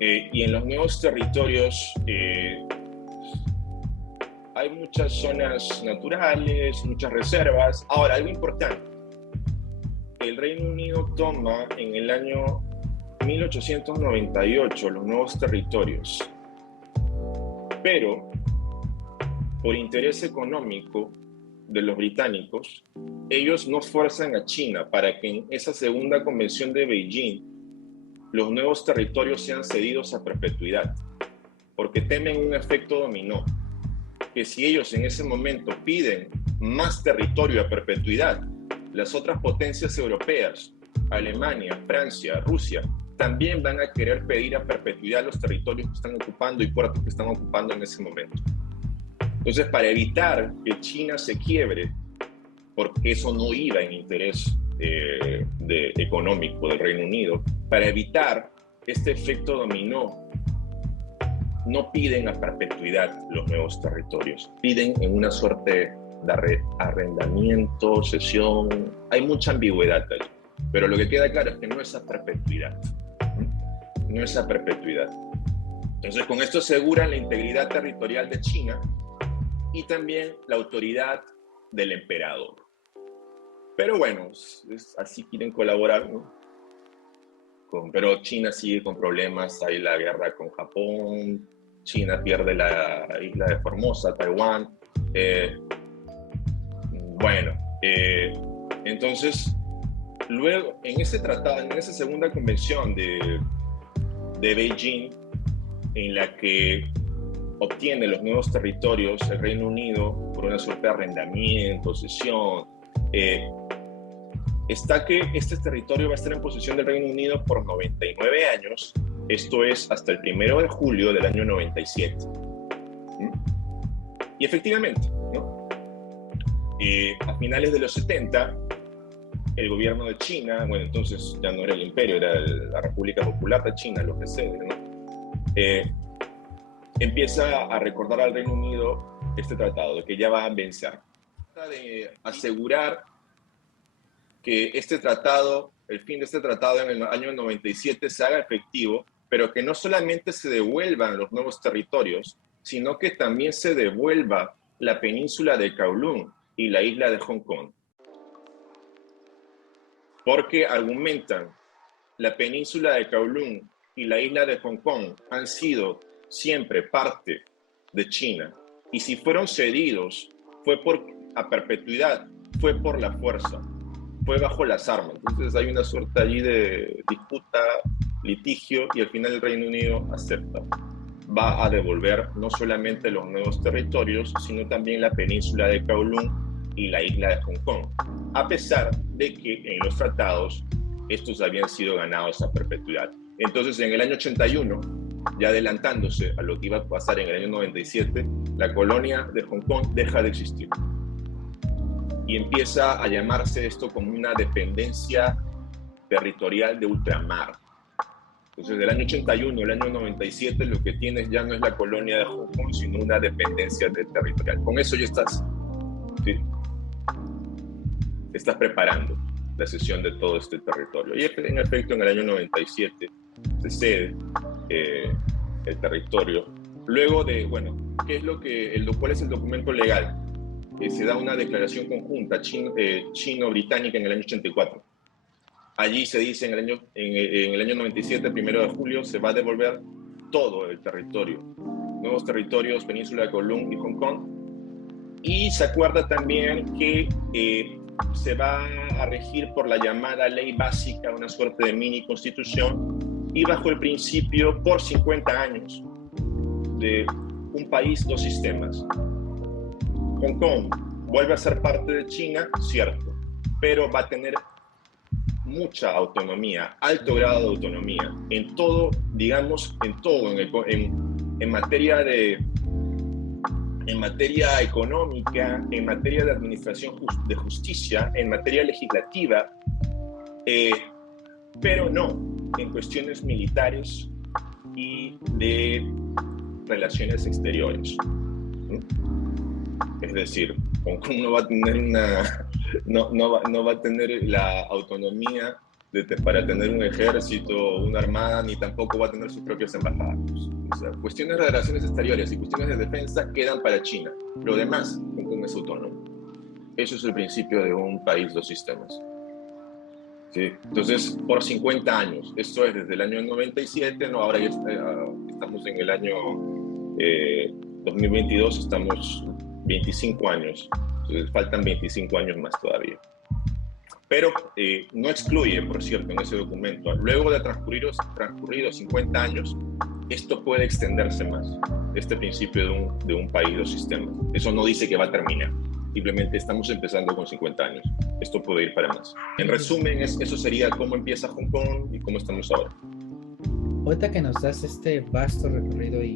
Y en los nuevos territorios hay muchas zonas naturales, muchas reservas. Ahora, algo importante. El Reino Unido toma en el año 1898 los nuevos territorios, pero por interés económico de los británicos, ellos no fuerzan a China para que en esa segunda convención de Beijing los nuevos territorios sean cedidos a perpetuidad, porque temen un efecto dominó, que si ellos en ese momento piden más territorio a perpetuidad, las otras potencias europeas, Alemania, Francia, Rusia, también van a querer pedir a perpetuidad los territorios que están ocupando y puertos que están ocupando en ese momento. Entonces, para evitar que China se quiebre, porque eso no iba en interés económico del Reino Unido, para evitar este efecto dominó, no piden a perpetuidad los nuevos territorios, piden en una suerte de arrendamiento, cesión. Hay mucha ambigüedad ahí, pero lo que queda claro es que no es a perpetuidad. No es a perpetuidad. Entonces, con esto aseguran la integridad territorial de China y también la autoridad del emperador. Pero bueno, así quieren colaborar, ¿no? Pero China sigue con problemas, hay la guerra con Japón, China pierde la isla de Formosa, Taiwán. Entonces, luego, en ese tratado, en esa segunda convención de Beijing, en la que obtiene los nuevos territorios el Reino Unido por una suerte de arrendamiento, cesión, está que este territorio va a estar en posesión del Reino Unido por 99 años, esto es hasta el 1 de julio del año 97. Y efectivamente, ¿no? A finales de los 70, el gobierno de China, bueno, entonces ya no era el imperio, era la República Popular de China, lo que sea, ¿no? Empieza a recordar al Reino Unido este tratado, de que ya va a vencer. Trata de asegurar que este tratado, el fin de este tratado en el año 97 se haga efectivo, pero que no solamente se devuelvan los nuevos territorios, sino que también se devuelva la península de Kowloon y la isla de Hong Kong. Porque argumentan, la península de Kowloon y la isla de Hong Kong han sido siempre parte de China, y si fueron cedidos fue a perpetuidad, fue por la fuerza, fue bajo las armas. Entonces hay una suerte allí de disputa, litigio, y al final el Reino Unido acepta. Va a devolver no solamente los nuevos territorios, sino también la península de Kowloon y la isla de Hong Kong, a pesar de que en los tratados estos habían sido ganados a perpetuidad. Entonces, en el año 81, ya adelantándose a lo que iba a pasar en el año 97, la colonia de Hong Kong deja de existir. Y empieza a llamarse esto como una dependencia territorial de ultramar. Entonces, del año 81 al año 97, lo que tienes ya no es la colonia de Hong Kong, sino una dependencia territorial. Con eso ya estás, ¿sí? Estás preparando la cesión de todo este territorio. Y en efecto, en el año 97 se cede el territorio. Luego de, bueno, ¿cuál es el documento legal? Se da una declaración conjunta chino-británica en el año 84. Allí se dice en el año 97, 1 de julio, se va a devolver todo el territorio. Nuevos territorios, Península de Kowloon y Hong Kong. Y se acuerda también que se va a regir por la llamada ley básica, una suerte de mini constitución, y bajo el principio por 50 años de un país, dos sistemas. Hong Kong vuelve a ser parte de China, cierto, pero va a tener mucha autonomía, alto grado de autonomía, en todo, digamos, en materia económica, en materia de administración de justicia, en materia legislativa, pero no en cuestiones militares y de relaciones exteriores. Es decir, Hong Kong no va a tener no va a tener la autonomía para tener un ejército, una armada, ni tampoco va a tener sus propias embajadas. O sea, cuestiones de relaciones exteriores y cuestiones de defensa quedan para China. Lo demás, Hong Kong es autónomo. Eso es el principio de un país, dos sistemas. ¿Sí? Entonces, por 50 años, esto es desde el año 97, no, ahora ya estamos en el año 2022, estamos 25 años, entonces faltan 25 años más todavía. Pero no excluye, por cierto, en ese documento, luego de transcurridos 50 años, esto puede extenderse más, este principio de un país, dos sistemas. Eso no dice que va a terminar, simplemente estamos empezando con 50 años. Esto puede ir para más. En resumen, eso sería cómo empieza Hong Kong y cómo estamos ahora. Ahorita que nos das este vasto recorrido y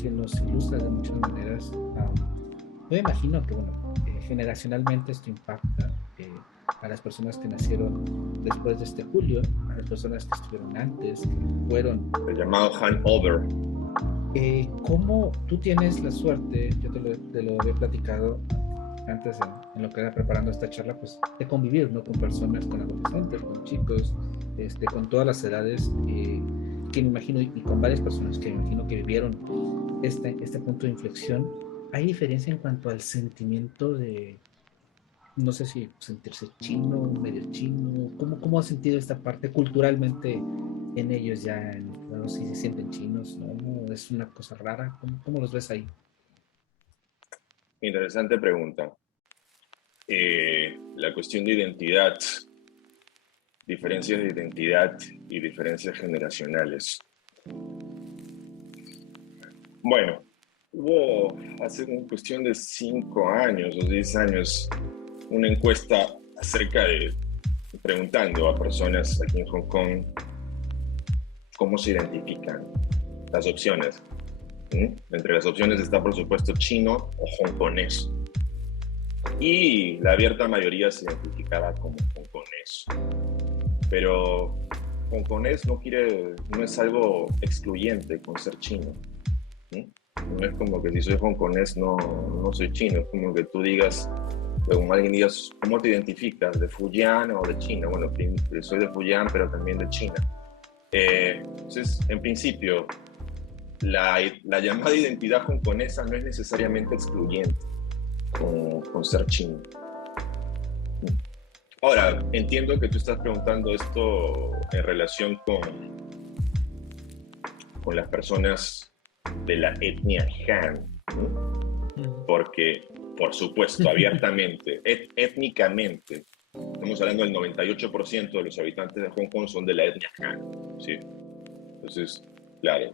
que nos ilustra de muchas maneras, yo imagino que, bueno, generacionalmente esto impacta a las personas que nacieron después de este julio, a las personas que estuvieron antes, que fueron... El llamado handover. ¿Cómo tú tienes la suerte, yo te lo había platicado antes en lo que era preparando esta charla, pues de convivir, ¿no? Con personas, con adolescentes, con chicos, con todas las edades, que me imagino, y con varias personas que me imagino que vivieron este punto de inflexión? ¿Hay diferencia en cuanto al sentimiento de, no sé si sentirse chino, medio chino? ¿Cómo has sentido esta parte culturalmente en ellos ya? No sé si se sienten chinos, ¿no? ¿Es una cosa rara? ¿Cómo los ves ahí? Interesante pregunta. La cuestión de identidad, diferencias de identidad y diferencias generacionales. Bueno, hubo hace una cuestión de 5 años o 10 años una encuesta preguntando a personas aquí en Hong Kong cómo se identifican, las opciones. Entre las opciones está, por supuesto, chino o hongkonés. Y la abierta mayoría se identificaba como hongkonés. Pero hongkonés no es algo excluyente con ser chino. No es como que si soy hongkonés no soy chino. Es como que tú digas, como alguien diga, ¿cómo te identificas? ¿De Fujian o de China? Bueno, soy de Fujian, pero también de China. Entonces, en principio, la llamada identidad hongkonesa no es necesariamente excluyente con ser chino. Ahora, entiendo que tú estás preguntando esto en relación con las personas de la etnia Han, ¿no? Porque, por supuesto, abiertamente, étnicamente, estamos hablando del 98% de los habitantes de Hong Kong son de la etnia Han, ¿sí? Entonces, claro,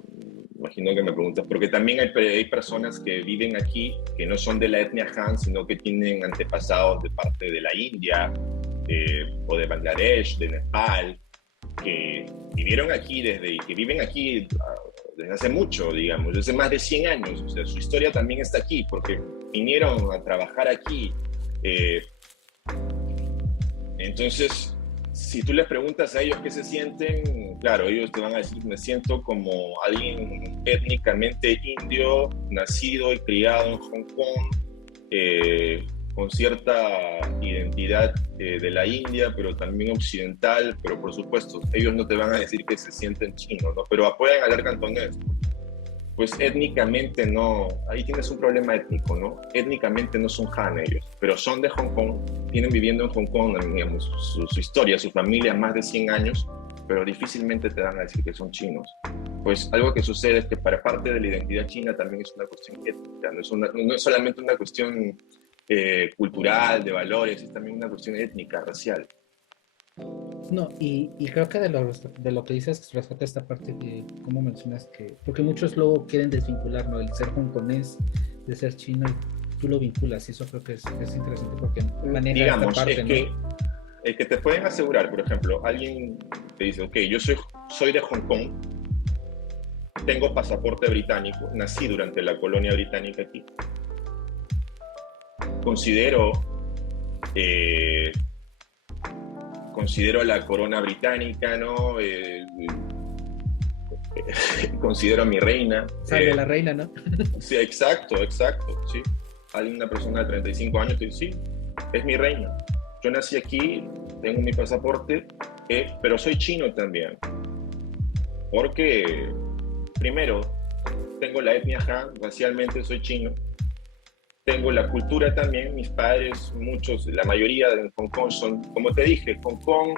imagino que me preguntas, porque también hay personas que viven aquí que no son de la etnia Han, sino que tienen antepasados de parte de la India, o de Bangladesh, de Nepal, que vivieron aquí que viven aquí desde hace mucho, digamos, desde más de 100 años. O sea, su historia también está aquí, porque vinieron a trabajar aquí. Entonces, si tú les preguntas a ellos qué se sienten, claro, ellos te van a decir, me siento como alguien étnicamente indio, nacido y criado en Hong Kong, con cierta identidad de la India, pero también occidental, pero por supuesto, ellos no te van a decir que se sienten chinos, ¿no? Pero pueden hablar cantonés. Pues étnicamente no, ahí tienes un problema étnico, ¿no? Étnicamente no son Han ellos, pero son de Hong Kong, tienen viviendo en Hong Kong, digamos, su historia, su familia, más de 100 años, pero difícilmente te van a decir que son chinos. Pues algo que sucede es que para parte de la identidad china también es una cuestión étnica, no es solamente una cuestión cultural, de valores, es también una cuestión étnica, racial. No, y creo que de lo que dices rescata esta parte de cómo mencionas que, porque muchos luego quieren desvincular, ¿no? El ser hongkonés de ser chino, y tú lo vinculas, y eso creo que es interesante porque maneja digamos, esta parte, es que te pueden asegurar, por ejemplo, alguien te dice, ok, yo soy de Hong Kong, tengo pasaporte británico, nací durante la colonia británica aquí, considero la corona británica, ¿no? Considero a mi reina. Salve la reina, ¿no? Sí, exacto, sí. Hay una persona de 35 años que dice, sí, es mi reina. Yo nací aquí, tengo mi pasaporte, pero soy chino también. Porque, primero, tengo la etnia Han, racialmente soy chino. Tengo la cultura también, mis padres, muchos, la mayoría de Hong Kong son, como te dije, Hong Kong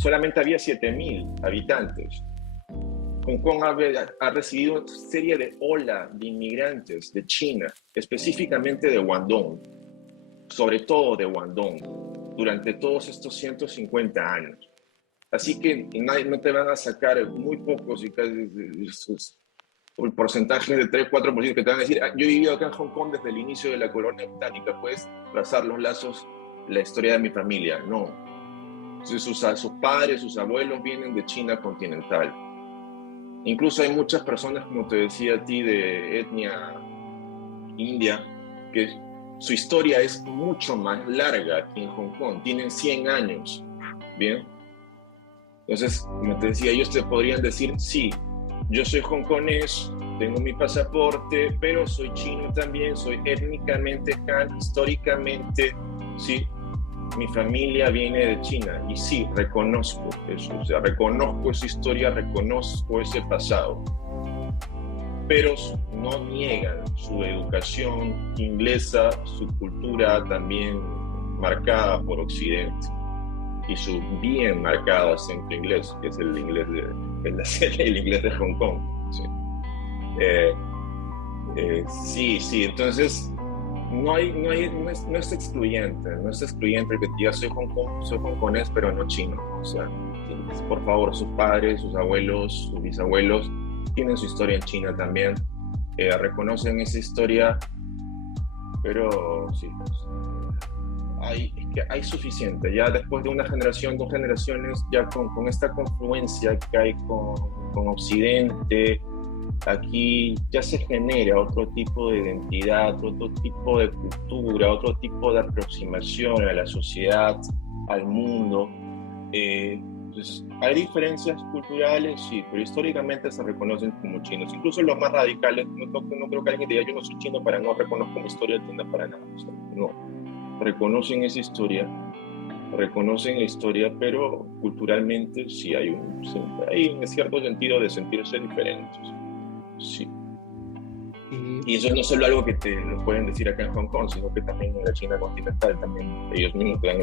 solamente había 7,000 habitantes. Hong Kong ha recibido una serie de ola de inmigrantes de China, específicamente de Guangdong, sobre todo de Guangdong, durante todos estos 150 años. Así que no te van a sacar muy pocos y casi el porcentaje de 3-4% que te van a decir, yo he vivido acá en Hong Kong desde el inicio de la colonia británica, puedes trazar los lazos, la historia de mi familia. No. Sus padres, sus abuelos vienen de China continental. Incluso hay muchas personas, como te decía a ti, de etnia india, que su historia es mucho más larga aquí en Hong Kong. Tienen 100 años. ¿Bien? Entonces, como te decía, ellos te podrían decir, sí, yo soy hongkonés, tengo mi pasaporte, pero soy chino también, soy étnicamente Han, históricamente, sí, mi familia viene de China. Y sí, reconozco eso, o sea, reconozco esa historia, reconozco ese pasado. Pero no niegan su educación inglesa, su cultura también marcada por Occidente y su bien marcado acento inglés, que es el inglés de Hong Kong. Sí, entonces no es excluyente, que diga soy hongkonés, pero no chino. O sea, por favor, sus padres, sus abuelos, sus bisabuelos tienen su historia en China también, reconocen esa historia, pero sí, hay suficiente, ya después de una generación, 2 generaciones, ya con esta confluencia que hay con Occidente, aquí ya se genera otro tipo de identidad, otro tipo de cultura, otro tipo de aproximación a la sociedad, al mundo. Entonces, hay diferencias culturales, sí, pero históricamente se reconocen como chinos. Incluso los más radicales, no creo que alguien diga yo no soy chino para no reconozco mi historia china para nada. O sea, no, reconocen esa historia, reconocen la historia, pero culturalmente sí hay un cierto sentido de sentirse diferentes. Sí. Y eso no es solo algo que te lo pueden decir acá en Hong Kong, sino que también en la China continental, también ellos mismos te dan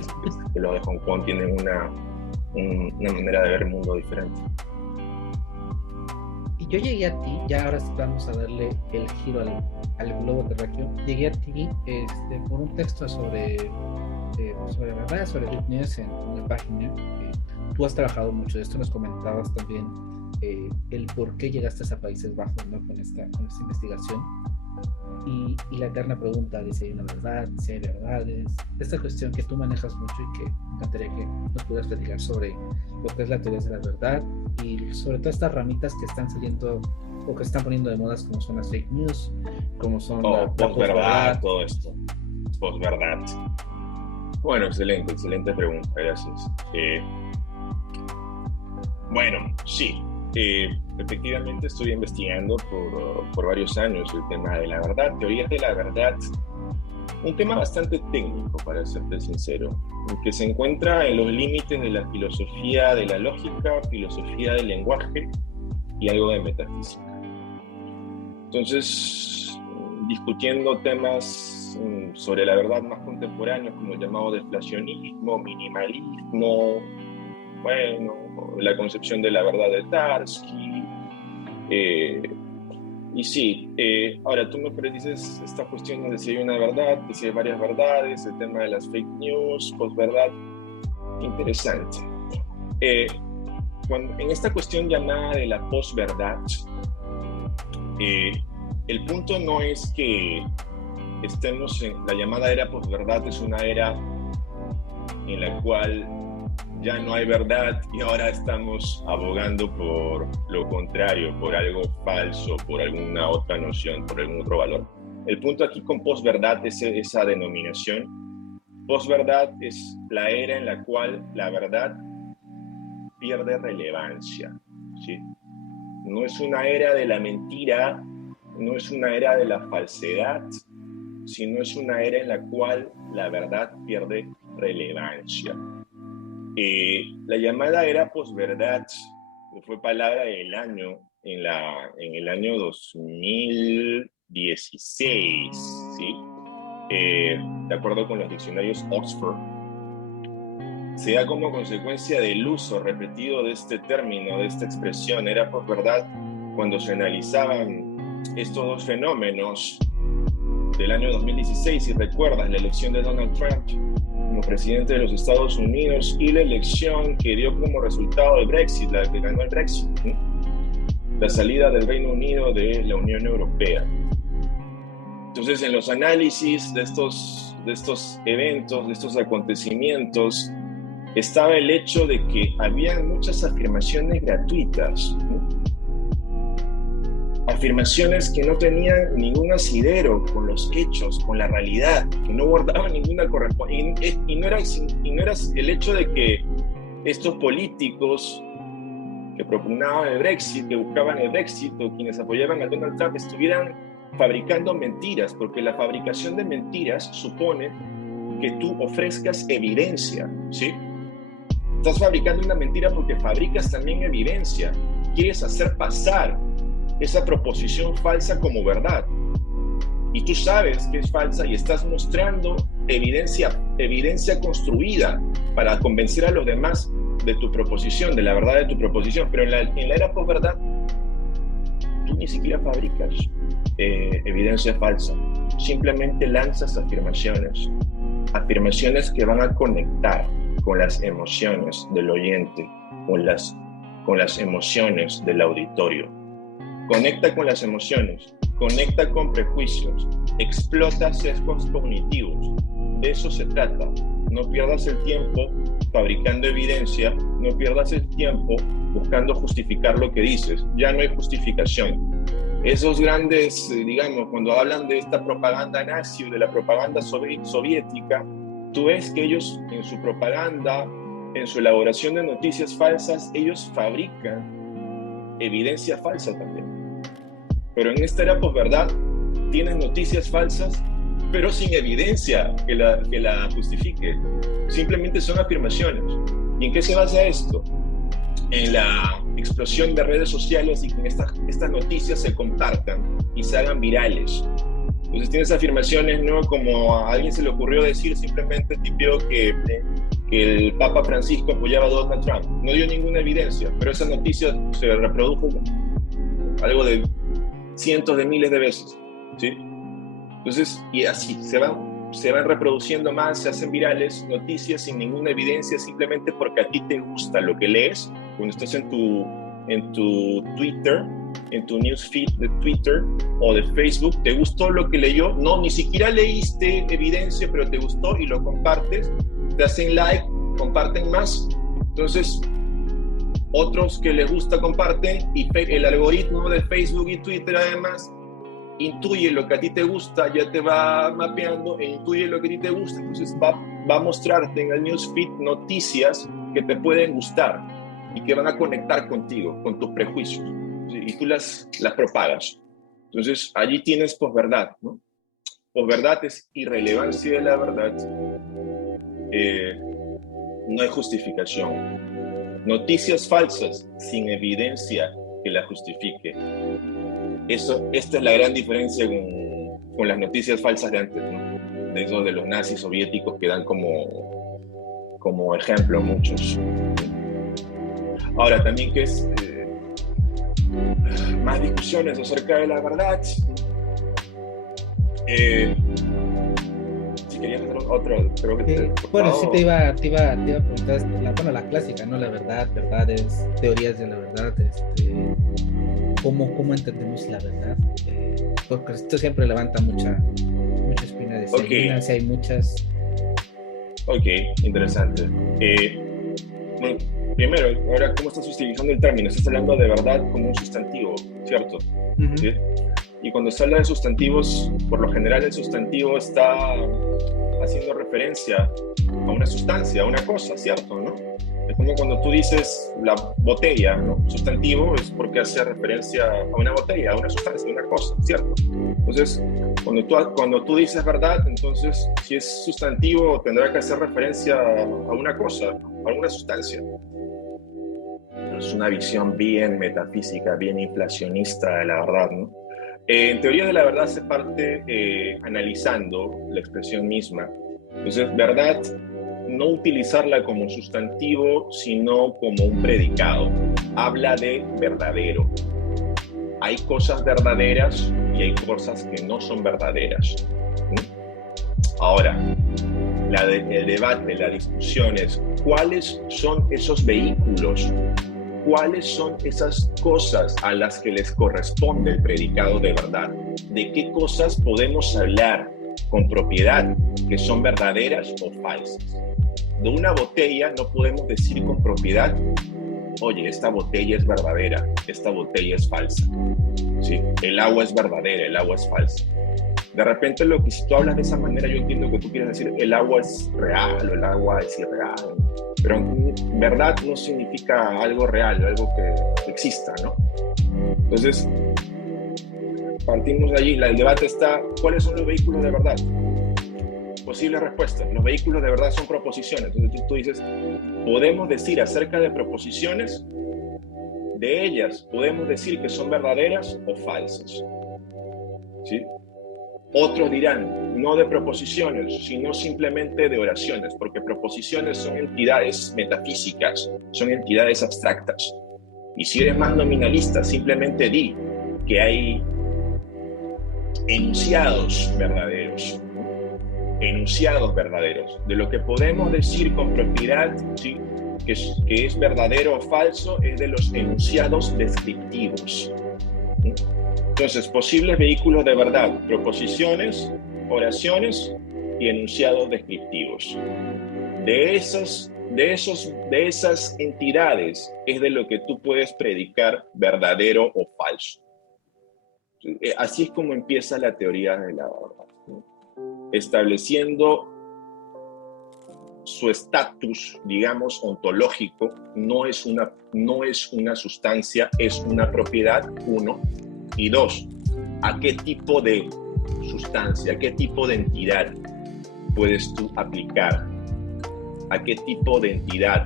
que los de Hong Kong tienen una manera de ver el mundo diferente. Y yo llegué a ti, ya ahora vamos a darle el giro al globo terráqueo, llegué a ti por un texto sobre verdad, sobre fake news en una página. Tú has trabajado mucho de esto, nos comentabas también el por qué llegaste a Países Bajos, ¿no? con esta investigación. Y la eterna pregunta de si hay una verdad, si hay verdades, esta cuestión que tú manejas mucho y que me encantaría que nos pudieras platicar sobre lo que es la teoría de la verdad y sobre todas estas ramitas que están saliendo o que se están poniendo de modas, como son las fake news, como son la posverdad, todo esto. Posverdad. Bueno, excelente pregunta, gracias. Bueno, sí, efectivamente estoy investigando por varios años el tema de la verdad, teorías de la verdad, un tema bastante técnico, para serte sincero, que se encuentra en los límites de la filosofía de la lógica, filosofía del lenguaje y algo de metafísica. Entonces, discutiendo temas sobre la verdad más contemporáneos, como el llamado deflacionismo, minimalismo, bueno, la concepción de la verdad de Tarski. Y sí, ahora tú me predices esta cuestión de si hay una verdad, de si hay varias verdades, el tema de las fake news, posverdad, interesante. En esta cuestión llamada de la posverdad, el punto no es que estemos en la llamada era posverdad, es una era en la cual ya no hay verdad y ahora estamos abogando por lo contrario, por algo falso, por alguna otra noción, por algún otro valor. El punto aquí con posverdad es esa denominación. Posverdad es la era en la cual la verdad pierde relevancia, ¿sí? No es una era de la mentira, no es una era de la falsedad, sino es una era en la cual la verdad pierde relevancia. La llamada era posverdad fue palabra del año en el año 2016, ¿sí? De acuerdo con los diccionarios Oxford, se da como consecuencia del uso repetido de este término, de esta expresión, era posverdad, cuando se analizaban estos dos fenómenos del año 2016, si recuerdas, la elección de Donald Trump como presidente de los Estados Unidos y la elección que dio como resultado el Brexit, la que ganó el Brexit, ¿sí? La salida del Reino Unido de la Unión Europea. Entonces, en los análisis de estos eventos, de estos acontecimientos, estaba el hecho de que había muchas afirmaciones gratuitas, ¿sí? Afirmaciones que no tenían ningún asidero con los hechos, con la realidad, que no guardaban ninguna correspondencia. Y no era el hecho de que estos políticos que propugnaban el Brexit, que buscaban el Brexit, o quienes apoyaban a Donald Trump, estuvieran fabricando mentiras, porque la fabricación de mentiras supone que tú ofrezcas evidencia, ¿sí? Estás fabricando una mentira porque fabricas también evidencia. Quieres hacer pasar esa proposición falsa como verdad. Y tú sabes que es falsa y estás mostrando evidencia construida para convencer a los demás de tu proposición, de la verdad de tu proposición. Pero en la era posverdad, tú ni siquiera fabricas evidencia falsa. Simplemente lanzas afirmaciones que van a conectar con las emociones del oyente, con las emociones del auditorio. Conecta con las emociones, conecta con prejuicios, explota sesgos cognitivos. De eso se trata. No pierdas el tiempo fabricando evidencia, no pierdas el tiempo buscando justificar lo que dices. Ya no hay justificación. Esos grandes, digamos, cuando hablan de esta propaganda nazi o de la propaganda soviética, tú ves que ellos en su propaganda, en su elaboración de noticias falsas, ellos fabrican evidencia falsa también. Pero en esta era posverdad tienes noticias falsas, pero sin evidencia que la justifique. Simplemente son afirmaciones. ¿Y en qué se basa esto? En la explosión de redes sociales y que estas noticias se compartan y se hagan virales. Entonces tienes afirmaciones, ¿no? Como a alguien se le ocurrió decir simplemente típico que el Papa Francisco apoyaba a Donald Trump. No dio ninguna evidencia, pero esa noticia se reprodujo algo de cientos de miles de veces, ¿sí? Entonces, y así se van reproduciendo más, se hacen virales noticias sin ninguna evidencia, simplemente porque a ti te gusta lo que lees. Cuando estás en tu Twitter, en tu newsfeed de Twitter o de Facebook, te gustó lo que leyó, no, ni siquiera leíste evidencia, pero te gustó y lo compartes, te hacen like, comparten más. Entonces, otros que les gusta comparten, y el algoritmo de Facebook y Twitter además intuye lo que a ti te gusta, ya te va mapeando e intuye lo que a ti te gusta, entonces va a mostrarte en el newsfeed noticias que te pueden gustar y que van a conectar contigo, con tus prejuicios, ¿sí? Y tú las propagas. Entonces allí tienes posverdad, ¿no? Posverdad es irrelevancia de la verdad, no hay justificación. Noticias falsas sin evidencia que la justifique. Esta es la gran diferencia con las noticias falsas de antes, ¿no? De esos de los nazis soviéticos que dan como ejemplo muchos. Ahora también que es más discusiones acerca de la verdad. Si querías hacer otro, creo que bueno, sí te iba a preguntar la clásica, ¿no? La verdad, verdades, teorías de la verdad, ¿cómo entendemos la verdad? Porque esto siempre levanta mucha espina de si hay muchas. Ok, interesante. Bueno, primero, ahora, ¿cómo estás utilizando el término? Estás hablando de verdad como un sustantivo, ¿cierto? Uh-huh. ¿Sí? Y cuando se habla de sustantivos, por lo general el sustantivo está haciendo referencia a una sustancia, a una cosa, ¿cierto? ¿No? Es como cuando tú dices la botella, ¿no? Sustantivo es porque hace referencia a una botella, a una sustancia, a una cosa, ¿cierto? Entonces, cuando tú dices verdad, entonces, si es sustantivo, tendrá que hacer referencia a una cosa, a una sustancia. Es una visión bien metafísica, bien inflacionista de la verdad, ¿no? En teoría de la verdad se parte analizando la expresión misma. Entonces, verdad, no utilizarla como sustantivo, sino como un predicado. Habla de verdadero. Hay cosas verdaderas y hay cosas que no son verdaderas. Ahora, el debate, la discusión es ¿cuáles son esos vehículos? ¿Cuáles son esas cosas a las que les corresponde el predicado de verdad? ¿De qué cosas podemos hablar con propiedad que son verdaderas o falsas? De una botella no podemos decir con propiedad, oye, esta botella es verdadera, esta botella es falsa. ¿Sí? El agua es verdadera, el agua es falsa. De repente, si tú hablas de esa manera, yo entiendo que tú quieres decir el agua es real o el agua es irreal. Pero verdad no significa algo real, algo que exista, ¿no? Entonces, partimos de allí. El debate está, ¿cuáles son los vehículos de verdad? Posibles respuestas. Los vehículos de verdad son proposiciones. Entonces tú dices, podemos decir acerca de proposiciones, de ellas podemos decir que son verdaderas o falsas. ¿Sí? Otros dirán, no de proposiciones, sino simplemente de oraciones, porque proposiciones son entidades metafísicas, son entidades abstractas. Y si eres más nominalista, simplemente di que hay enunciados verdaderos, de lo que podemos decir con propiedad, ¿sí? que es verdadero o falso, es de los enunciados descriptivos. Entonces, posibles vehículos de verdad, proposiciones, oraciones y enunciados descriptivos. De esas entidades es de lo que tú puedes predicar verdadero o falso. Así es como empieza la teoría de la verdad, ¿no? Estableciendo su estatus, digamos, ontológico, no es una sustancia, es una propiedad, uno. Y dos, ¿a qué tipo de sustancia, a qué tipo de entidad puedes tú aplicar? ¿A qué tipo de entidad,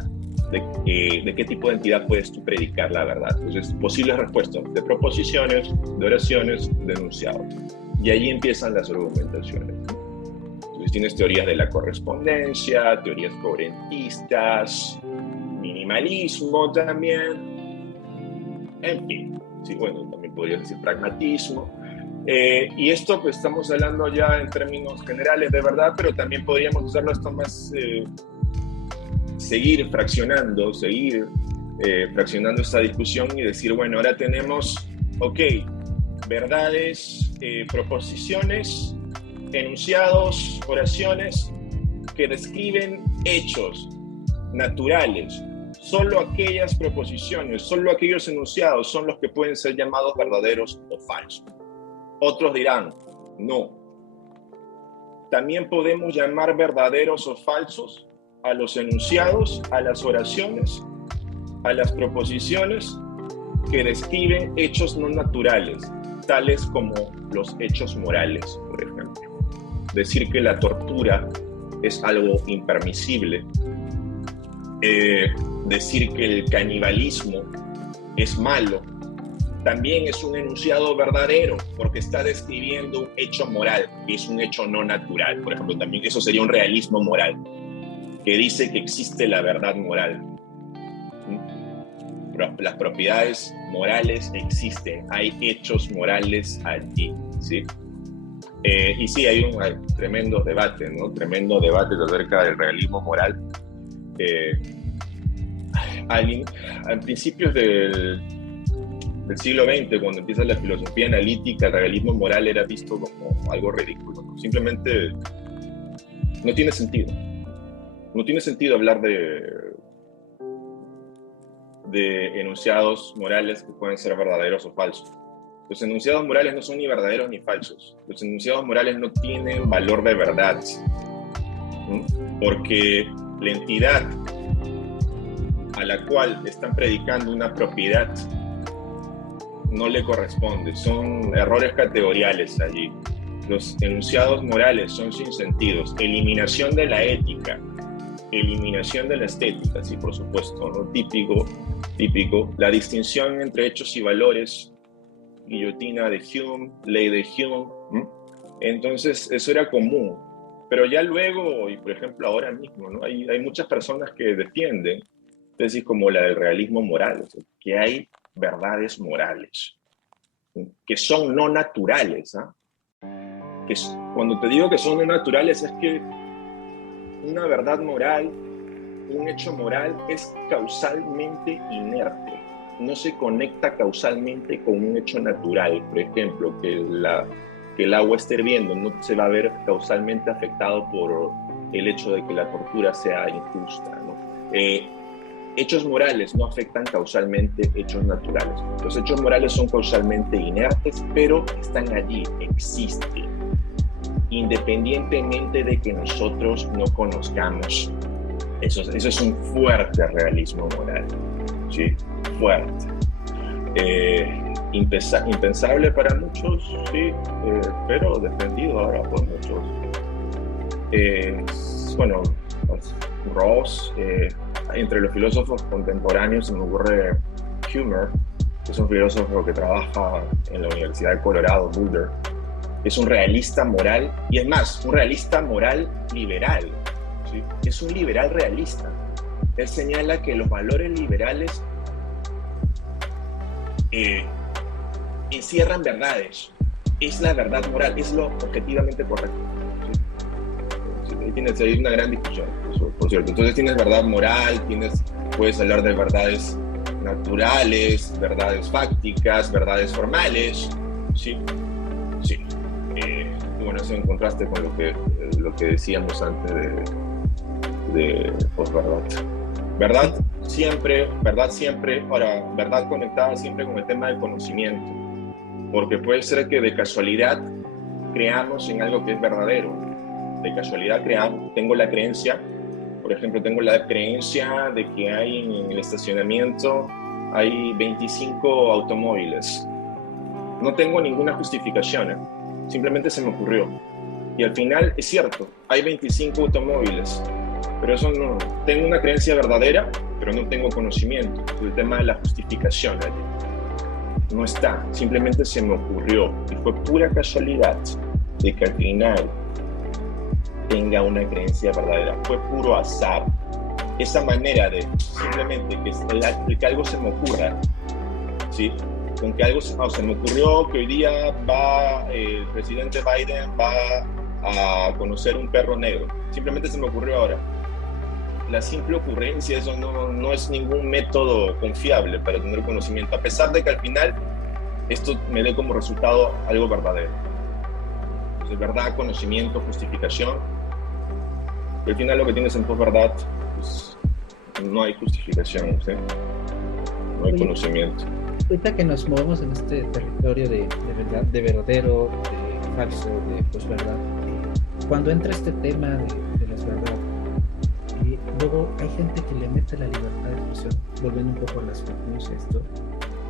de qué tipo de entidad puedes tú predicar la verdad? Entonces, posibles respuestas de proposiciones, de oraciones, de enunciados. Y ahí empiezan las argumentaciones. Entonces, tienes teorías de la correspondencia, teorías coherentistas, minimalismo también, en fin. Sí, bueno, también podrías decir pragmatismo. Y esto pues estamos hablando ya en términos generales de verdad, pero también podríamos usarlo esto más, seguir fraccionando esta discusión y decir, bueno, ahora tenemos, ok, verdades, proposiciones, enunciados, oraciones que describen hechos naturales, Solo aquellas proposiciones, solo aquellos enunciados son los que pueden ser llamados verdaderos o falsos. Otros dirán, no. También podemos llamar verdaderos o falsos a los enunciados, a las oraciones, a las proposiciones que describen hechos no naturales, tales como los hechos morales, por ejemplo. Decir que la tortura es algo impermisible, decir que el canibalismo es malo, también es un enunciado verdadero, porque está describiendo un hecho moral, que es un hecho no natural. Por ejemplo, también eso sería un realismo moral, que dice que existe la verdad moral. Las propiedades morales existen, hay hechos morales allí, ¿sí? Y sí, hay tremendo debate, ¿no? Tremendo debate acerca del realismo moral. Al principios del siglo XX, cuando empieza la filosofía analítica, el realismo moral era visto como algo ridículo, ¿no? Simplemente no tiene sentido. No tiene sentido hablar de enunciados morales que pueden ser verdaderos o falsos. Los enunciados morales no son ni verdaderos ni falsos. Los enunciados morales no tienen valor de verdad, ¿no? Porque la entidad a la cual están predicando una propiedad no le corresponde. Son errores categoriales allí. Los enunciados morales son sin sentidos. Eliminación de la ética, eliminación de la estética, sí, por supuesto, ¿no? Típico. La distinción entre hechos y valores, guillotina de Hume, ley de Hume. Entonces, eso era común. Pero ya luego, y por ejemplo ahora mismo, ¿no? Hay muchas personas que defienden tesis como la del realismo moral, o sea, que hay verdades morales, que son no naturales. Cuando te digo que son no naturales, es que una verdad moral, un hecho moral, es causalmente inerte. No se conecta causalmente con un hecho natural. Por ejemplo, que el agua esté hirviendo no se va a ver causalmente afectado por el hecho de que la tortura sea injusta, ¿no? Hechos morales no afectan causalmente hechos naturales. Los hechos morales son causalmente inertes, pero están allí, existen, independientemente de que nosotros no conozcamos. Eso es un fuerte realismo moral, ¿sí? Fuerte. Impensable para muchos, sí, pero defendido ahora por muchos. Bueno, Rawls, entre los filósofos contemporáneos se me ocurre Humer, que es un filósofo que trabaja en la Universidad de Colorado, Boulder. Es un realista moral, y es más, un realista moral liberal, ¿sí? Es un liberal realista. Él señala que los valores liberales encierran verdades. Es la verdad moral, es lo objetivamente correcto. Hay una gran discusión, por cierto. Entonces tienes verdad moral, puedes hablar de verdades naturales, verdades fácticas, verdades formales, ¿sí? Sí. Y bueno, eso en contraste con lo que decíamos antes de posverdad. Verdad siempre, ahora, verdad conectada siempre con el tema del conocimiento, porque puede ser que de casualidad creamos en algo que es verdadero. De casualidad tengo la creencia, por ejemplo, de que hay en el estacionamiento hay 25 automóviles. No tengo ninguna justificación, simplemente se me ocurrió. Y al final es cierto, hay 25 automóviles, pero eso no, tengo una creencia verdadera, pero no tengo conocimiento. El tema de la justificación no está, simplemente se me ocurrió. Y fue pura casualidad de que al final tenga una creencia verdadera. Fue puro azar. Esa manera de simplemente que algo se me ocurra, ¿sí? Con que algo se me ocurrió que hoy día el presidente Biden va a conocer un perro negro. Simplemente se me ocurrió ahora. La simple ocurrencia, eso no es ningún método confiable para tener conocimiento, a pesar de que al final esto me dé como resultado algo verdadero. Entonces, verdad, conocimiento, justificación. Y al final lo que tienes en posverdad, pues, no hay justificación, ¿sí? No hay conocimiento. Ahorita que nos movemos en este territorio de verdad, de verdadero, de falso, de posverdad, cuando entra este tema de las verdades, luego hay gente que le mete la libertad de expresión, volviendo un poco a las fake news, esto,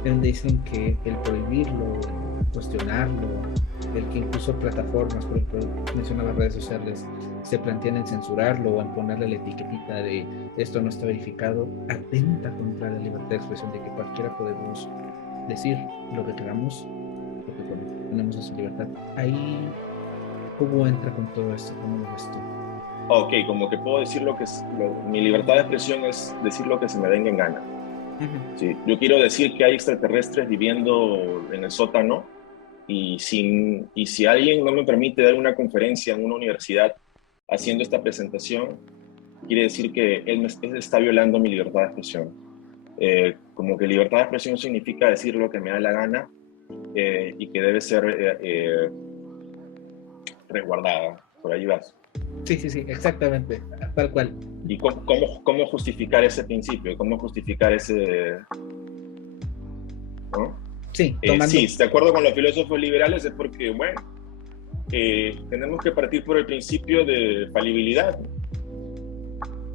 donde dicen que el prohibirlo, el cuestionarlo, el que incluso plataformas, por ejemplo, mencionaba redes sociales, se plantean en censurarlo o en ponerle la etiquetita de esto no está verificado, atenta contra la libertad de expresión, de que cualquiera podemos decir lo que queramos, porque bueno, tenemos esa libertad. Ahí, ¿cómo entra con todo esto? ¿Cómo lo ves tú? Ok, como que puedo decir mi libertad de expresión es decir lo que se me venga en gana. Sí, yo quiero decir que hay extraterrestres viviendo en el sótano y si alguien no me permite dar una conferencia en una universidad haciendo esta presentación, quiere decir que él está violando mi libertad de expresión. Como que libertad de expresión significa decir lo que me da la gana y que debe ser resguardada. Por ahí vas. Sí, exactamente, tal cual. ¿Y cómo justificar ese principio? ¿Cómo justificar ese...? ¿No? Sí, sí, de acuerdo con los filósofos liberales es porque, bueno, tenemos que partir por el principio de falibilidad.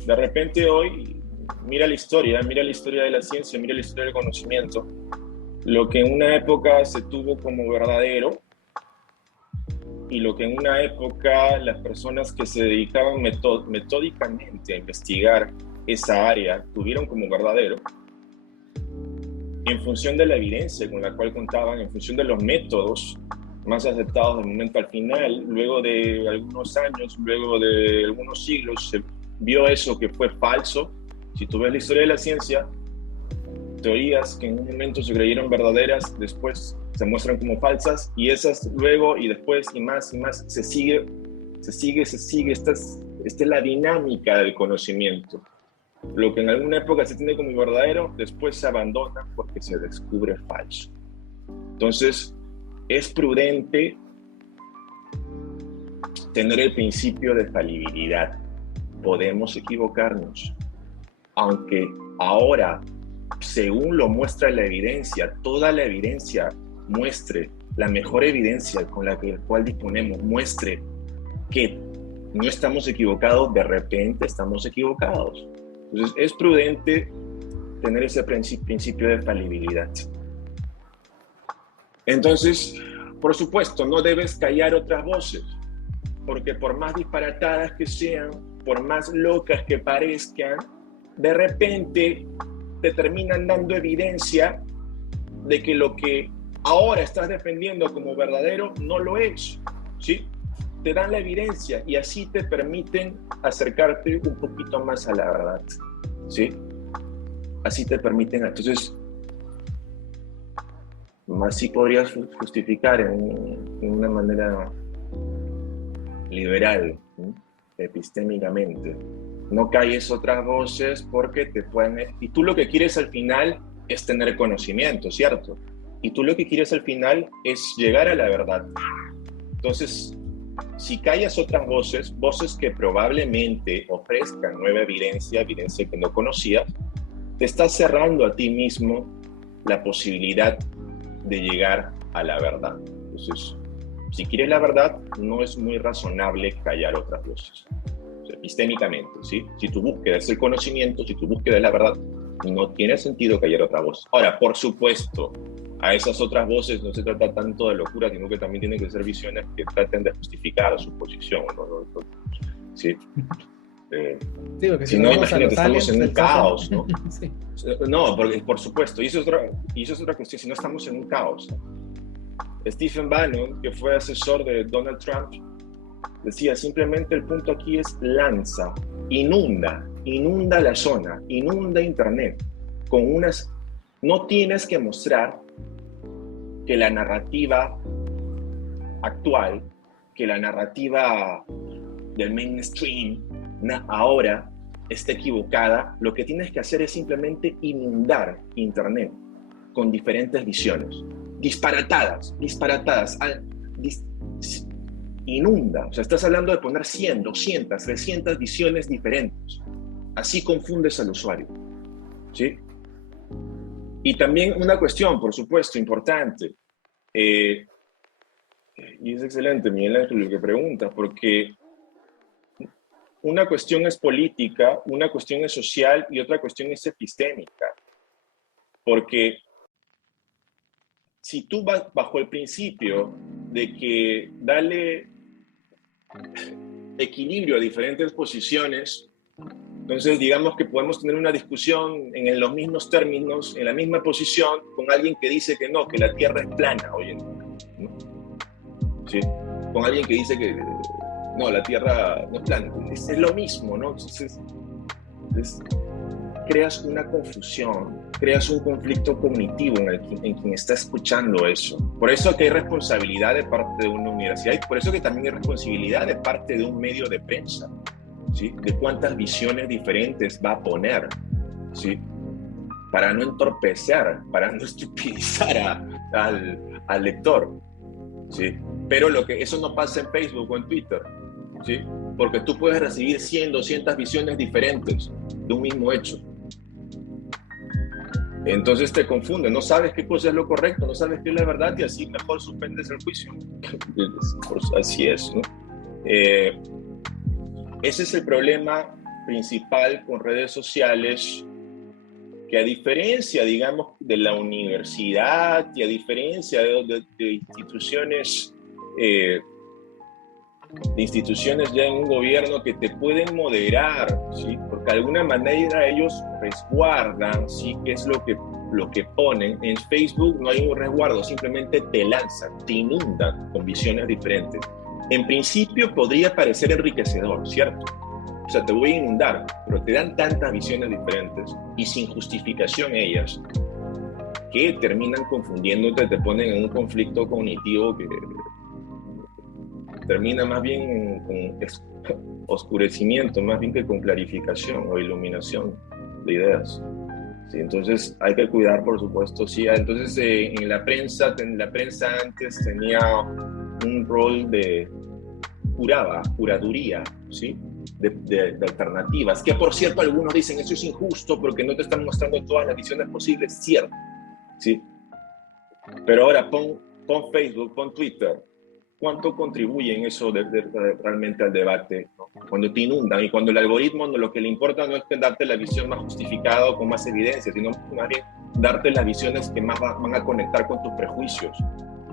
De repente hoy, mira la historia de la ciencia, mira la historia del conocimiento. Lo que en una época se tuvo como verdadero y lo que en una época las personas que se dedicaban metódicamente a investigar esa área tuvieron como verdadero, en función de la evidencia con la cual contaban, en función de los métodos más aceptados del momento al final, luego de algunos años, luego de algunos siglos, se vio eso que fue falso. Si tú ves la historia de la ciencia, teorías que en un momento se creyeron verdaderas, después se muestran como falsas, y esas luego y después y más se sigue. Esta es la dinámica del conocimiento. Lo que en alguna época se tiene como verdadero, después se abandona porque se descubre falso. Entonces, es prudente tener el principio de falibilidad. Podemos equivocarnos, aunque ahora, según lo muestra la evidencia, toda la evidencia muestre, la mejor evidencia con la cual disponemos, muestre que no estamos equivocados, de repente estamos equivocados. Entonces, es prudente tener ese principio de falibilidad. Entonces, por supuesto, no debes callar otras voces, porque por más disparatadas que sean, por más locas que parezcan, de repente te terminan dando evidencia de que lo que ahora estás defendiendo como verdadero no lo es, ¿sí? Te dan la evidencia y así te permiten acercarte un poquito más a la verdad, ¿sí? Así te permiten, entonces, más sí podrías justificar en una manera liberal, ¿sí? Epistémicamente. No calles otras voces porque te pueden... Y tú lo que quieres al final es tener conocimiento, ¿cierto? Y tú lo que quieres al final es llegar a la verdad. Entonces, si callas otras voces que probablemente ofrezcan nueva evidencia que no conocías, te estás cerrando a ti mismo la posibilidad de llegar a la verdad. Entonces, si quieres la verdad, no es muy razonable callar otras voces. O sea, epistémicamente, ¿sí? Si tu búsqueda es el conocimiento, si tu búsqueda es la verdad, no tiene sentido callar otra voz. Ahora, por supuesto, a esas otras voces no se trata tanto de locura, sino que también tienen que ser visiones que traten de justificar su posición, ¿no? ¿Sí? Sí, porque si no, imagínate, estamos en un caos, ¿no? Sí. No, porque, por supuesto, y eso es otra cuestión, si no estamos en un caos. Stephen Bannon, que fue asesor de Donald Trump, decía, simplemente el punto aquí es lanza, inunda la zona, inunda Internet, con unas... No tienes que mostrar que la narrativa actual, que la narrativa del mainstream ahora esté equivocada. Lo que tienes que hacer es simplemente inundar Internet con diferentes visiones, disparatadas, inunda. O sea, estás hablando de poner 100, 200, 300 visiones diferentes. Así confundes al usuario, ¿sí? Y también una cuestión, por supuesto, importante, y es excelente, Miguel Ángel, lo que pregunta, porque una cuestión es política, una cuestión es social y otra cuestión es epistémica. Porque si tú vas bajo el principio de que dale equilibrio a diferentes posiciones, entonces digamos que podemos tener una discusión en los mismos términos, en la misma posición, con alguien que dice que no, que la Tierra es plana hoy en día, ¿no? ¿Sí? Con alguien que dice que no, la Tierra no es plana. Es lo mismo, ¿no? Entonces creas una confusión, creas un conflicto cognitivo en quien está escuchando eso. Por eso que hay responsabilidad de parte de una universidad y por eso que también hay responsabilidad de parte de un medio de prensa, ¿sí? De cuántas visiones diferentes va a poner, ¿sí? Para no entorpecer, para no estupidizar al lector, ¿sí? Pero eso no pasa en Facebook o en Twitter, ¿sí? Porque tú puedes recibir 100, 200 visiones diferentes de un mismo hecho. Entonces te confunde, no sabes qué cosa es lo correcto, no sabes qué es la verdad y así mejor suspendes el juicio. Así es, ¿no? Ese es el problema principal con redes sociales, que a diferencia, digamos, de la universidad y a diferencia de instituciones ya en un gobierno que te pueden moderar, ¿sí? Porque de alguna manera ellos resguardan, ¿sí? ¿Qué es lo que ponen? En Facebook no hay un resguardo, simplemente te lanzan, te inundan con visiones diferentes. En principio podría parecer enriquecedor, ¿cierto? O sea, te voy a inundar, pero te dan tantas visiones diferentes y sin justificación ellas, que terminan confundiéndote, te ponen en un conflicto cognitivo que termina más bien con oscurecimiento, más bien que con clarificación o iluminación de ideas. Sí, entonces hay que cuidar, por supuesto, sí. Entonces en la prensa antes tenía un rol de curaduría, ¿sí? De alternativas, que por cierto algunos dicen eso es injusto porque no te están mostrando todas las visiones posibles, cierto, ¿sí? Pero ahora pon Facebook, pon Twitter, ¿cuánto contribuye en eso realmente al debate, ¿no? Cuando te inundan y cuando el algoritmo lo que le importa no es darte la visión más justificada o con más evidencia, sino más bien darte las visiones que más van a conectar con tus prejuicios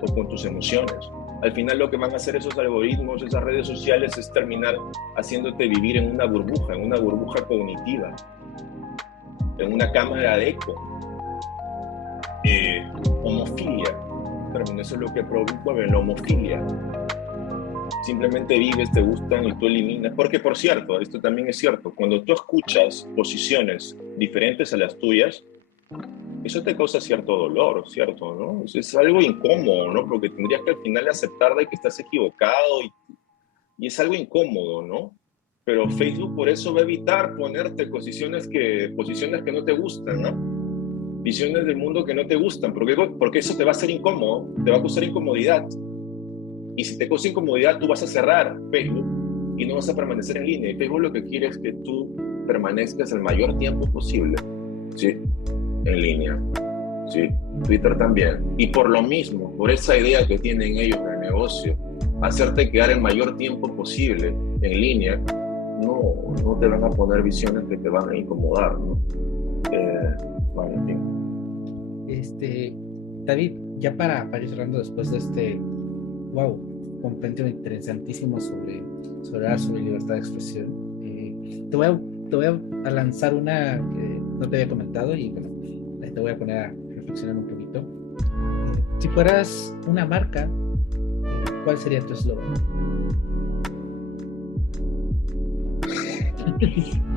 o con tus emociones. Al final lo que van a hacer esos algoritmos, esas redes sociales, es terminar haciéndote vivir en una burbuja cognitiva, en una cámara de eco. Homofilia, eso es lo que promueve la homofilia. Simplemente vives, te gustan y tú eliminas. Porque, por cierto, esto también es cierto, cuando tú escuchas posiciones diferentes a las tuyas, eso te causa cierto dolor, ¿cierto? ¿No? Es algo incómodo, ¿no? Porque tendrías que al final aceptar de que estás equivocado y es algo incómodo, ¿no? Pero Facebook por eso va a evitar ponerte posiciones que no te gustan, ¿no? Visiones del mundo que no te gustan, porque eso te va a hacer incómodo, te va a causar incomodidad. Y si te causa incomodidad, tú vas a cerrar Facebook y no vas a permanecer en línea. Y Facebook lo que quiere es que tú permanezcas el mayor tiempo posible, ¿sí? En línea, ¿sí? Twitter también. Y por lo mismo, por esa idea que tienen ellos del negocio, hacerte quedar el mayor tiempo posible en línea, no te van a poner visiones que te van a incomodar, ¿no? Bueno, en fin. David, ya para ir cerrando después de este compendio interesantísimo sobre libertad de expresión, te voy a lanzar una que no te había comentado y bueno, te voy a poner a reflexionar un poquito. Si fueras una marca, ¿cuál sería tu eslogan?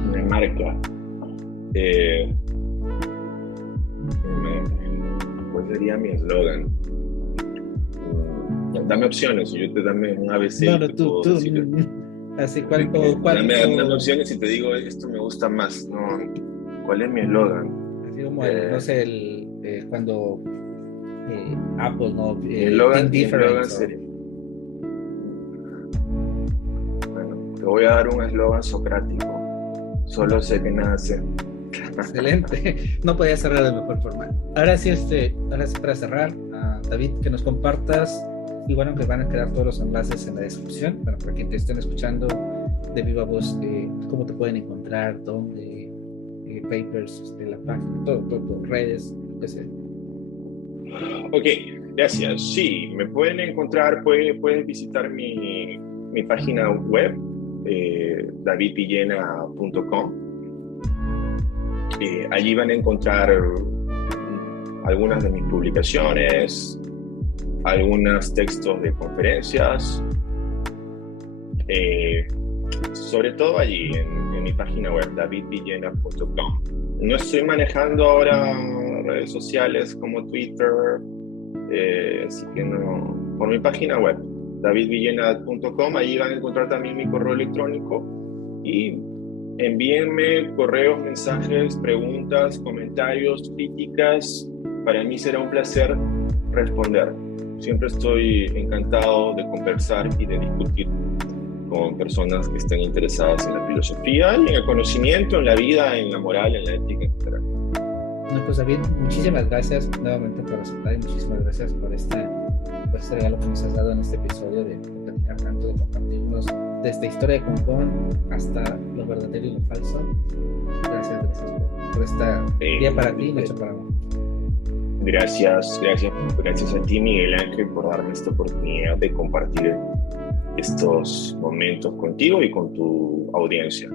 Una marca. ¿Cuál sería mi eslogan? Dame opciones y yo te dame un ABC. No, tú así, ¿cuál? Dame opciones y te digo, esto me gusta más. No, ¿cuál es mi eslogan? Así como no sé, cuando Apple, ¿no? Mi eslogan sería... Bueno, te voy a dar un eslogan socrático. Solo sé que nada sé. Excelente. No podía cerrar de mejor forma. Ahora sí, para cerrar, David, que nos compartas, y bueno, que van a quedar todos los enlaces en la descripción, bueno, para quien te estén escuchando de viva voz, cómo te pueden encontrar, dónde, papers, la página, todo, redes, qué sé. Ok, gracias. Sí, me pueden encontrar, puedes visitar mi página web, davidvillena.com. Allí van a encontrar algunas de mis publicaciones, algunos textos de conferencias, sobre todo allí en mi página web, davidvillena.com. No estoy manejando ahora redes sociales como Twitter, así que no. Por mi página web, davidvillena.com, allí van a encontrar también mi correo electrónico y envíenme correos, mensajes, preguntas, comentarios, críticas. Para mí será un placer responder. Siempre estoy encantado de conversar y de discutir con personas que estén interesadas en la filosofía y en el conocimiento, en la vida, en la moral, en la ética en general. No, pues David, muchísimas gracias nuevamente por aceptar y muchísimas gracias por este regalo que nos has dado en este episodio de platicar tanto, de compartirnos desde historia de Hong Kong hasta lo verdadero y lo falso. Gracias por esta día para ti y noche para mí. Gracias a ti, Miguel Ángel, por darme esta oportunidad de compartir estos momentos contigo y con tu audiencia.